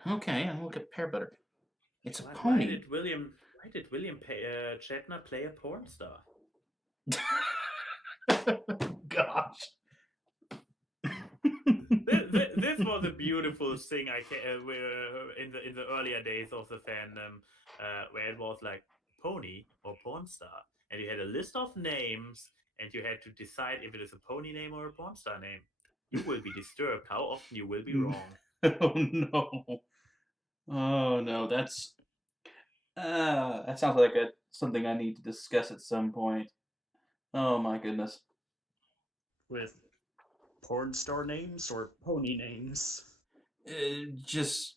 Okay, I'll look at Pear Butter. It's a Why pony. did William Shatner play a porn star? Gosh. This was a beautiful thing in the earlier days of the fandom, where it was like pony or porn star, and you had a list of names, and you had to decide if it is a pony name or a porn star name. You will be disturbed how often you will be wrong. Oh no. Oh no, that sounds like something I need to discuss at some point. Oh my goodness. With porn star names or pony names? It's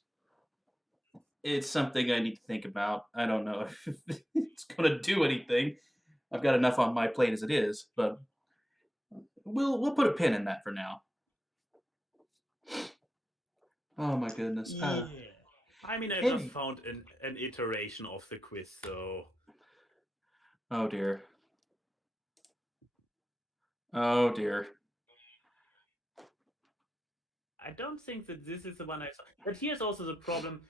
something I need to think about. I don't know if it's gonna do anything. I've got enough on my plate as it is, but we'll put a pin in that for now. Oh my goodness. Yeah. I mean, I Hey. just found an iteration of the quiz, so. Oh dear. Oh dear. I don't think that this is the one I saw. But here's also the problem.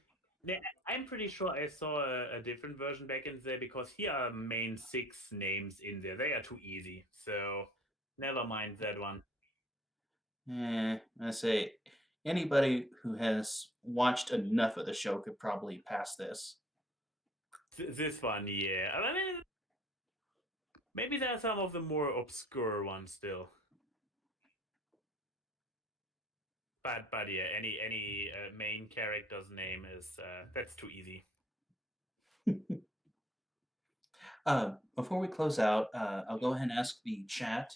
I'm pretty sure I saw a different version back in there, because here are main 6 names in there. They are too easy. So never mind that one. I say anybody who has watched enough of the show could probably pass this. This one, yeah. I mean, maybe there are some of the more obscure ones still. But yeah, any main character's name is that's too easy. Before we close out, I'll go ahead and ask the chat,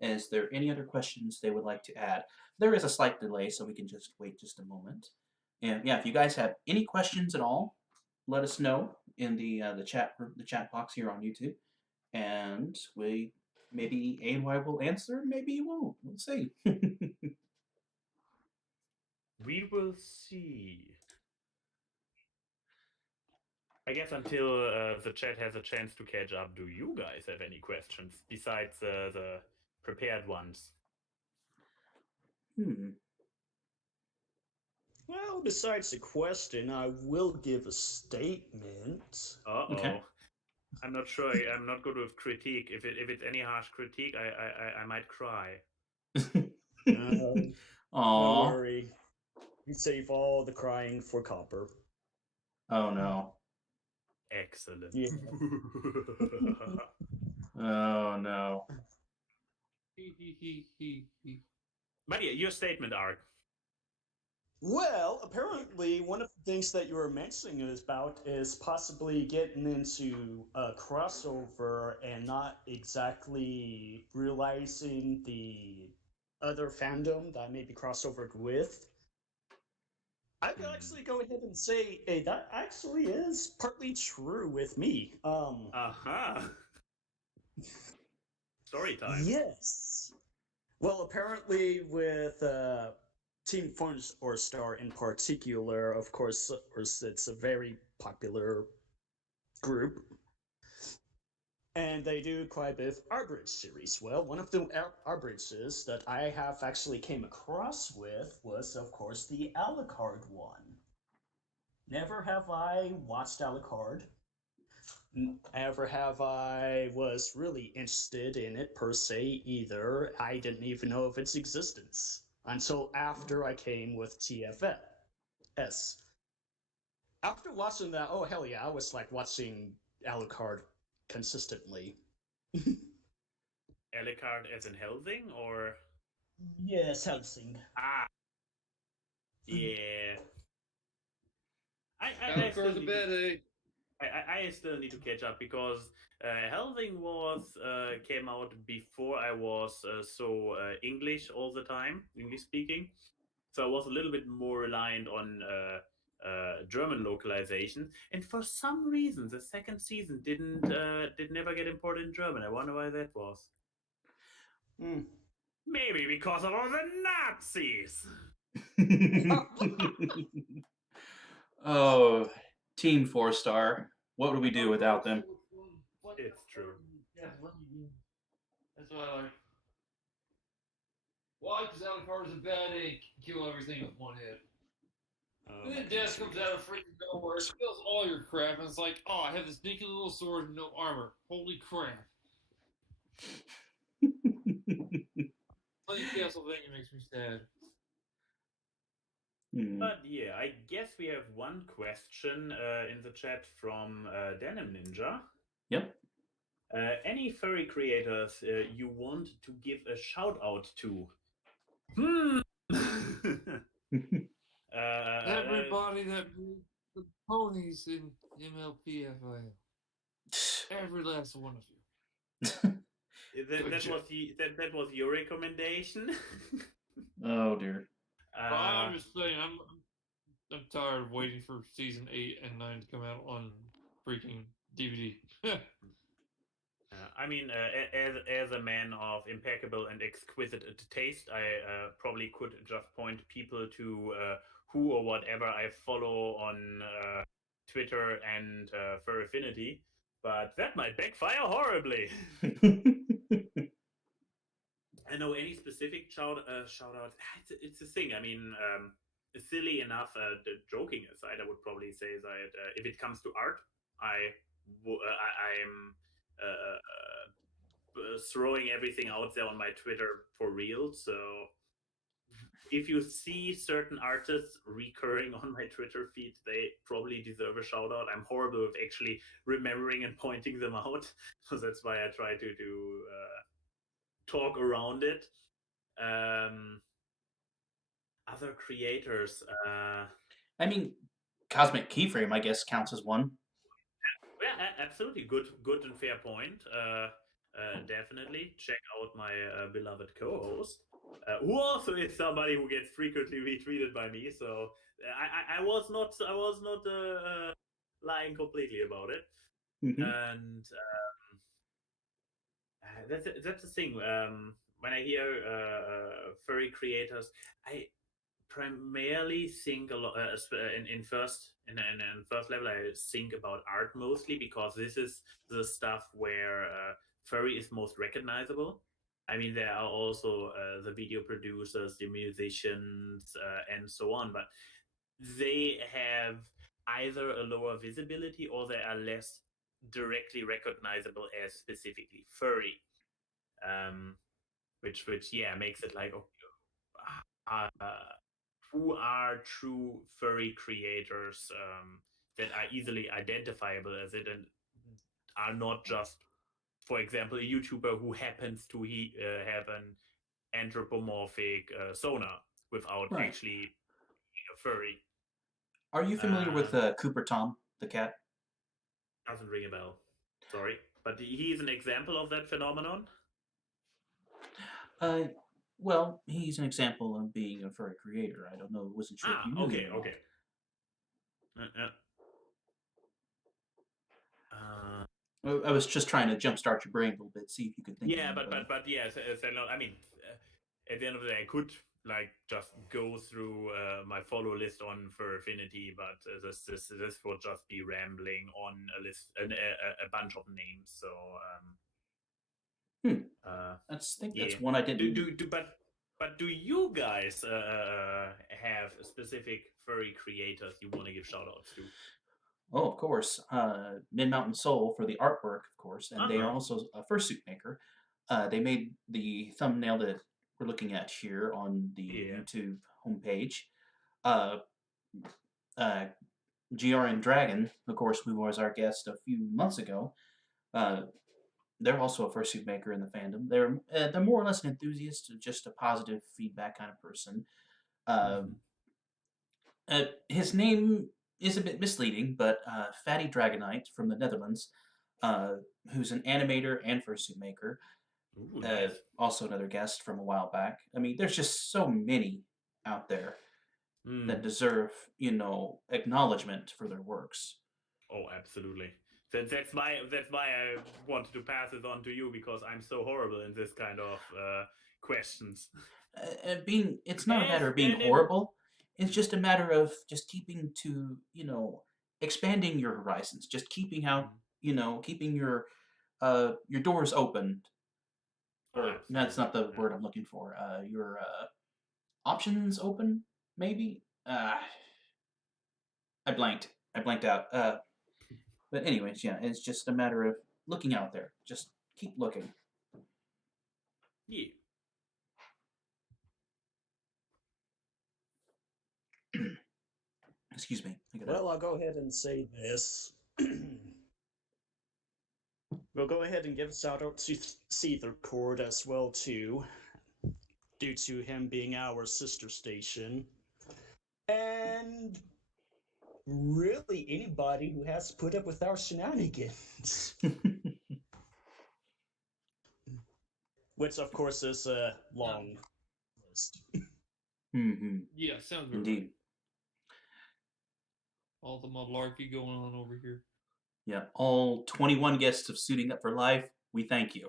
is there any other questions they would like to add? There is a slight delay, so we can just wait just a moment. And yeah, if you guys have any questions at all, let us know in the chat box here on YouTube, and maybe AynWye will answer, maybe he won't. We'll see. We will see. I guess until the chat has a chance to catch up, do you guys have any questions besides the prepared ones? Well, besides the question, I will give a statement. Uh-oh. Okay. I'm not sure. I'm not good with critique. If it's any harsh critique, I might cry. Don't Aww. worry. We save all the crying for Copper. Oh no. Excellent. Yeah. Oh no. But yeah, your statement, Ark. Well, apparently, one of the things that you were mentioning about is possibly getting into a crossover and not exactly realizing the other fandom that I may be crossovered with. I could actually go ahead and say, hey, that actually is partly true with me. Aha. Story time. Yes. Well, apparently with Team Force or Star in particular, of course, it's a very popular group. And they do quite a bit of Arbridge series. Well, one of the Arbridges that I have actually came across with was, of course, the Alucard one. Never have I watched Alucard. Never have I was really interested in it per se either. I didn't even know of its existence until after I came with TFS. After watching that, oh hell yeah, I was like watching Alucard consistently. Alucard as in Helsing, or? Yes, Helsing. Ah. Yeah. I Alucard's a bad egg. I still need to catch up because Helsing was came out before I was so English all the time, English speaking. So I was a little bit more reliant on German localization, and for some reason, the second season did never get imported in German. I wonder why that was. Mm. Maybe because of all the Nazis. Oh, Team 4-star. What would we do without them? It's true. That's why I like. Why? Because Alucard is a bad ink. Kill everything with one hit. And then death comes out of freaking nowhere, kills all your crap, and it's like, oh, I have this sneaky little sword and no armor. Holy crap. Playing Castlevania makes me sad. But yeah, I guess we have one question in the chat from Denim Ninja. Yep. Any furry creators you want to give a shout out to? Everybody that moved the ponies in MLPFIL. Every last one of you. that was your recommendation. Oh dear. I'm just saying, I'm tired of waiting for season 8 and 9 to come out on freaking DVD. I mean, as a man of impeccable and exquisite taste, I probably could just point people to who or whatever I follow on Twitter and Fur Affinity, but that might backfire horribly. I know any specific shout out. It's a thing. I mean, silly enough. Joking aside, I would probably say that if it comes to art, I'm throwing everything out there on my Twitter for real. So if you see certain artists recurring on my Twitter feed, they probably deserve a shout out. I'm horrible with actually remembering and pointing them out, so that's why I try to talk around it. Other creators. I mean, Cosmic Keyframe, I guess, counts as one. Yeah, absolutely. Good and fair point. Definitely check out my beloved co-host, who also is somebody who gets frequently retweeted by me. So I was not lying completely about it. Mm-hmm. And that's the thing. When I hear furry creators, I primarily think a lot in first level. I think about art mostly because this is the stuff where furry is most recognizable. I mean, there are also the video producers, the musicians, and so on, but they have either a lower visibility or they are less directly recognizable as specifically furry, which yeah makes it like who are true furry creators that are easily identifiable as it and are not just, for example, a YouTuber who happens to have an anthropomorphic sonar without Right. actually being a furry. Are you familiar with Cooper Tom, the cat? Doesn't ring a bell. Sorry. But he's an example of that phenomenon? Well, he's an example of being a furry creator. I don't know. Wasn't sure if you knew okay, him or okay. I was just trying to jumpstart your brain a little bit, see if you could think. Yeah, but yeah, I mean, at the end of the day, I could like just go through my follow list on Fur Affinity, but this would just be rambling on a list, a bunch of names. So, that's one I didn't. But do you guys have specific furry creators you want to give shout outs to? Oh, of course. Mid Mountain Soul for the artwork, of course, and they are also a fursuit maker. They made the thumbnail that we're looking at here on the YouTube homepage. GRN Dragon, of course, who was our guest a few months ago. They're also a fursuit maker in the fandom. They're more or less an enthusiast, just a positive feedback kind of person. His name is a bit misleading, but Fatty Dragonite from the Netherlands, who's an animator and fursuit maker, Ooh, nice. also another guest from a while back. I mean, there's just so many out there that deserve, acknowledgement for their works. Oh, absolutely. That's why I wanted to pass it on to you, because I'm so horrible in this kind of questions. It's not a matter of being horrible. It's just a matter of just keeping to, expanding your horizons. Just keeping out, keeping your doors open. Or that's not the word I'm looking for. Your options open, maybe. I blanked out. But anyways, yeah, it's just a matter of looking out there. Just keep looking. Yeah. Excuse me. Well, I'll go ahead and say this. We'll go ahead and give a shout out to Seethercord as well too, due to him being our sister station. And really anybody who has to put up with our shenanigans. Which of course is a long list. Mm-hmm. Yeah, sounds good. Indeed. All the malarkey going on over here. Yeah, all 21 guests of Suiting Up for Life, we thank you.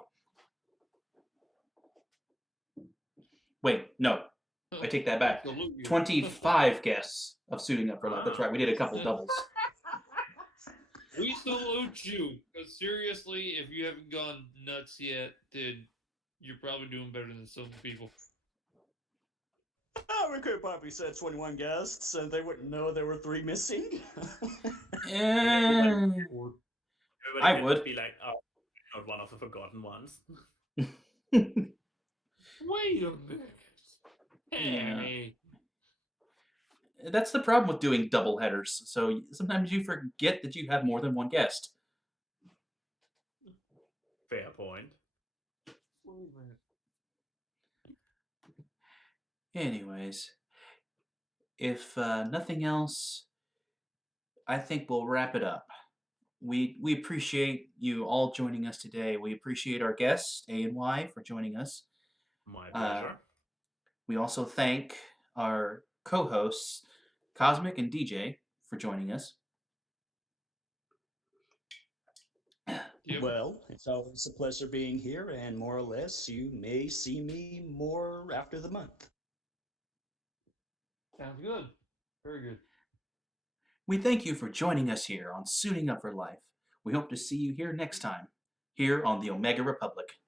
Wait, no. I take that back. 25 guests of Suiting Up for Life. That's right, we did a couple doubles. We salute you. Because seriously, if you haven't gone nuts yet, then you're probably doing better than some people. Oh, we could probably said 21 guests, and they wouldn't know there were 3 missing. I would be like, oh, not one of the forgotten ones. Wait a minute. Hey. Yeah. That's the problem with doing double headers. So sometimes you forget that you have more than one guest. Fair point. Wait a minute. Anyways, if nothing else, I think we'll wrap it up. We appreciate you all joining us today. We appreciate our guests, AynWye, for joining us. My pleasure. We also thank our co-hosts, Cosmic and DJ, for joining us. Yep. Well, it's always a pleasure being here, and more or less, you may see me more after the month. Sounds good. Very good. We thank you for joining us here on Suiting Up for Life. We hope to see you here next time, here on the Omega Republic.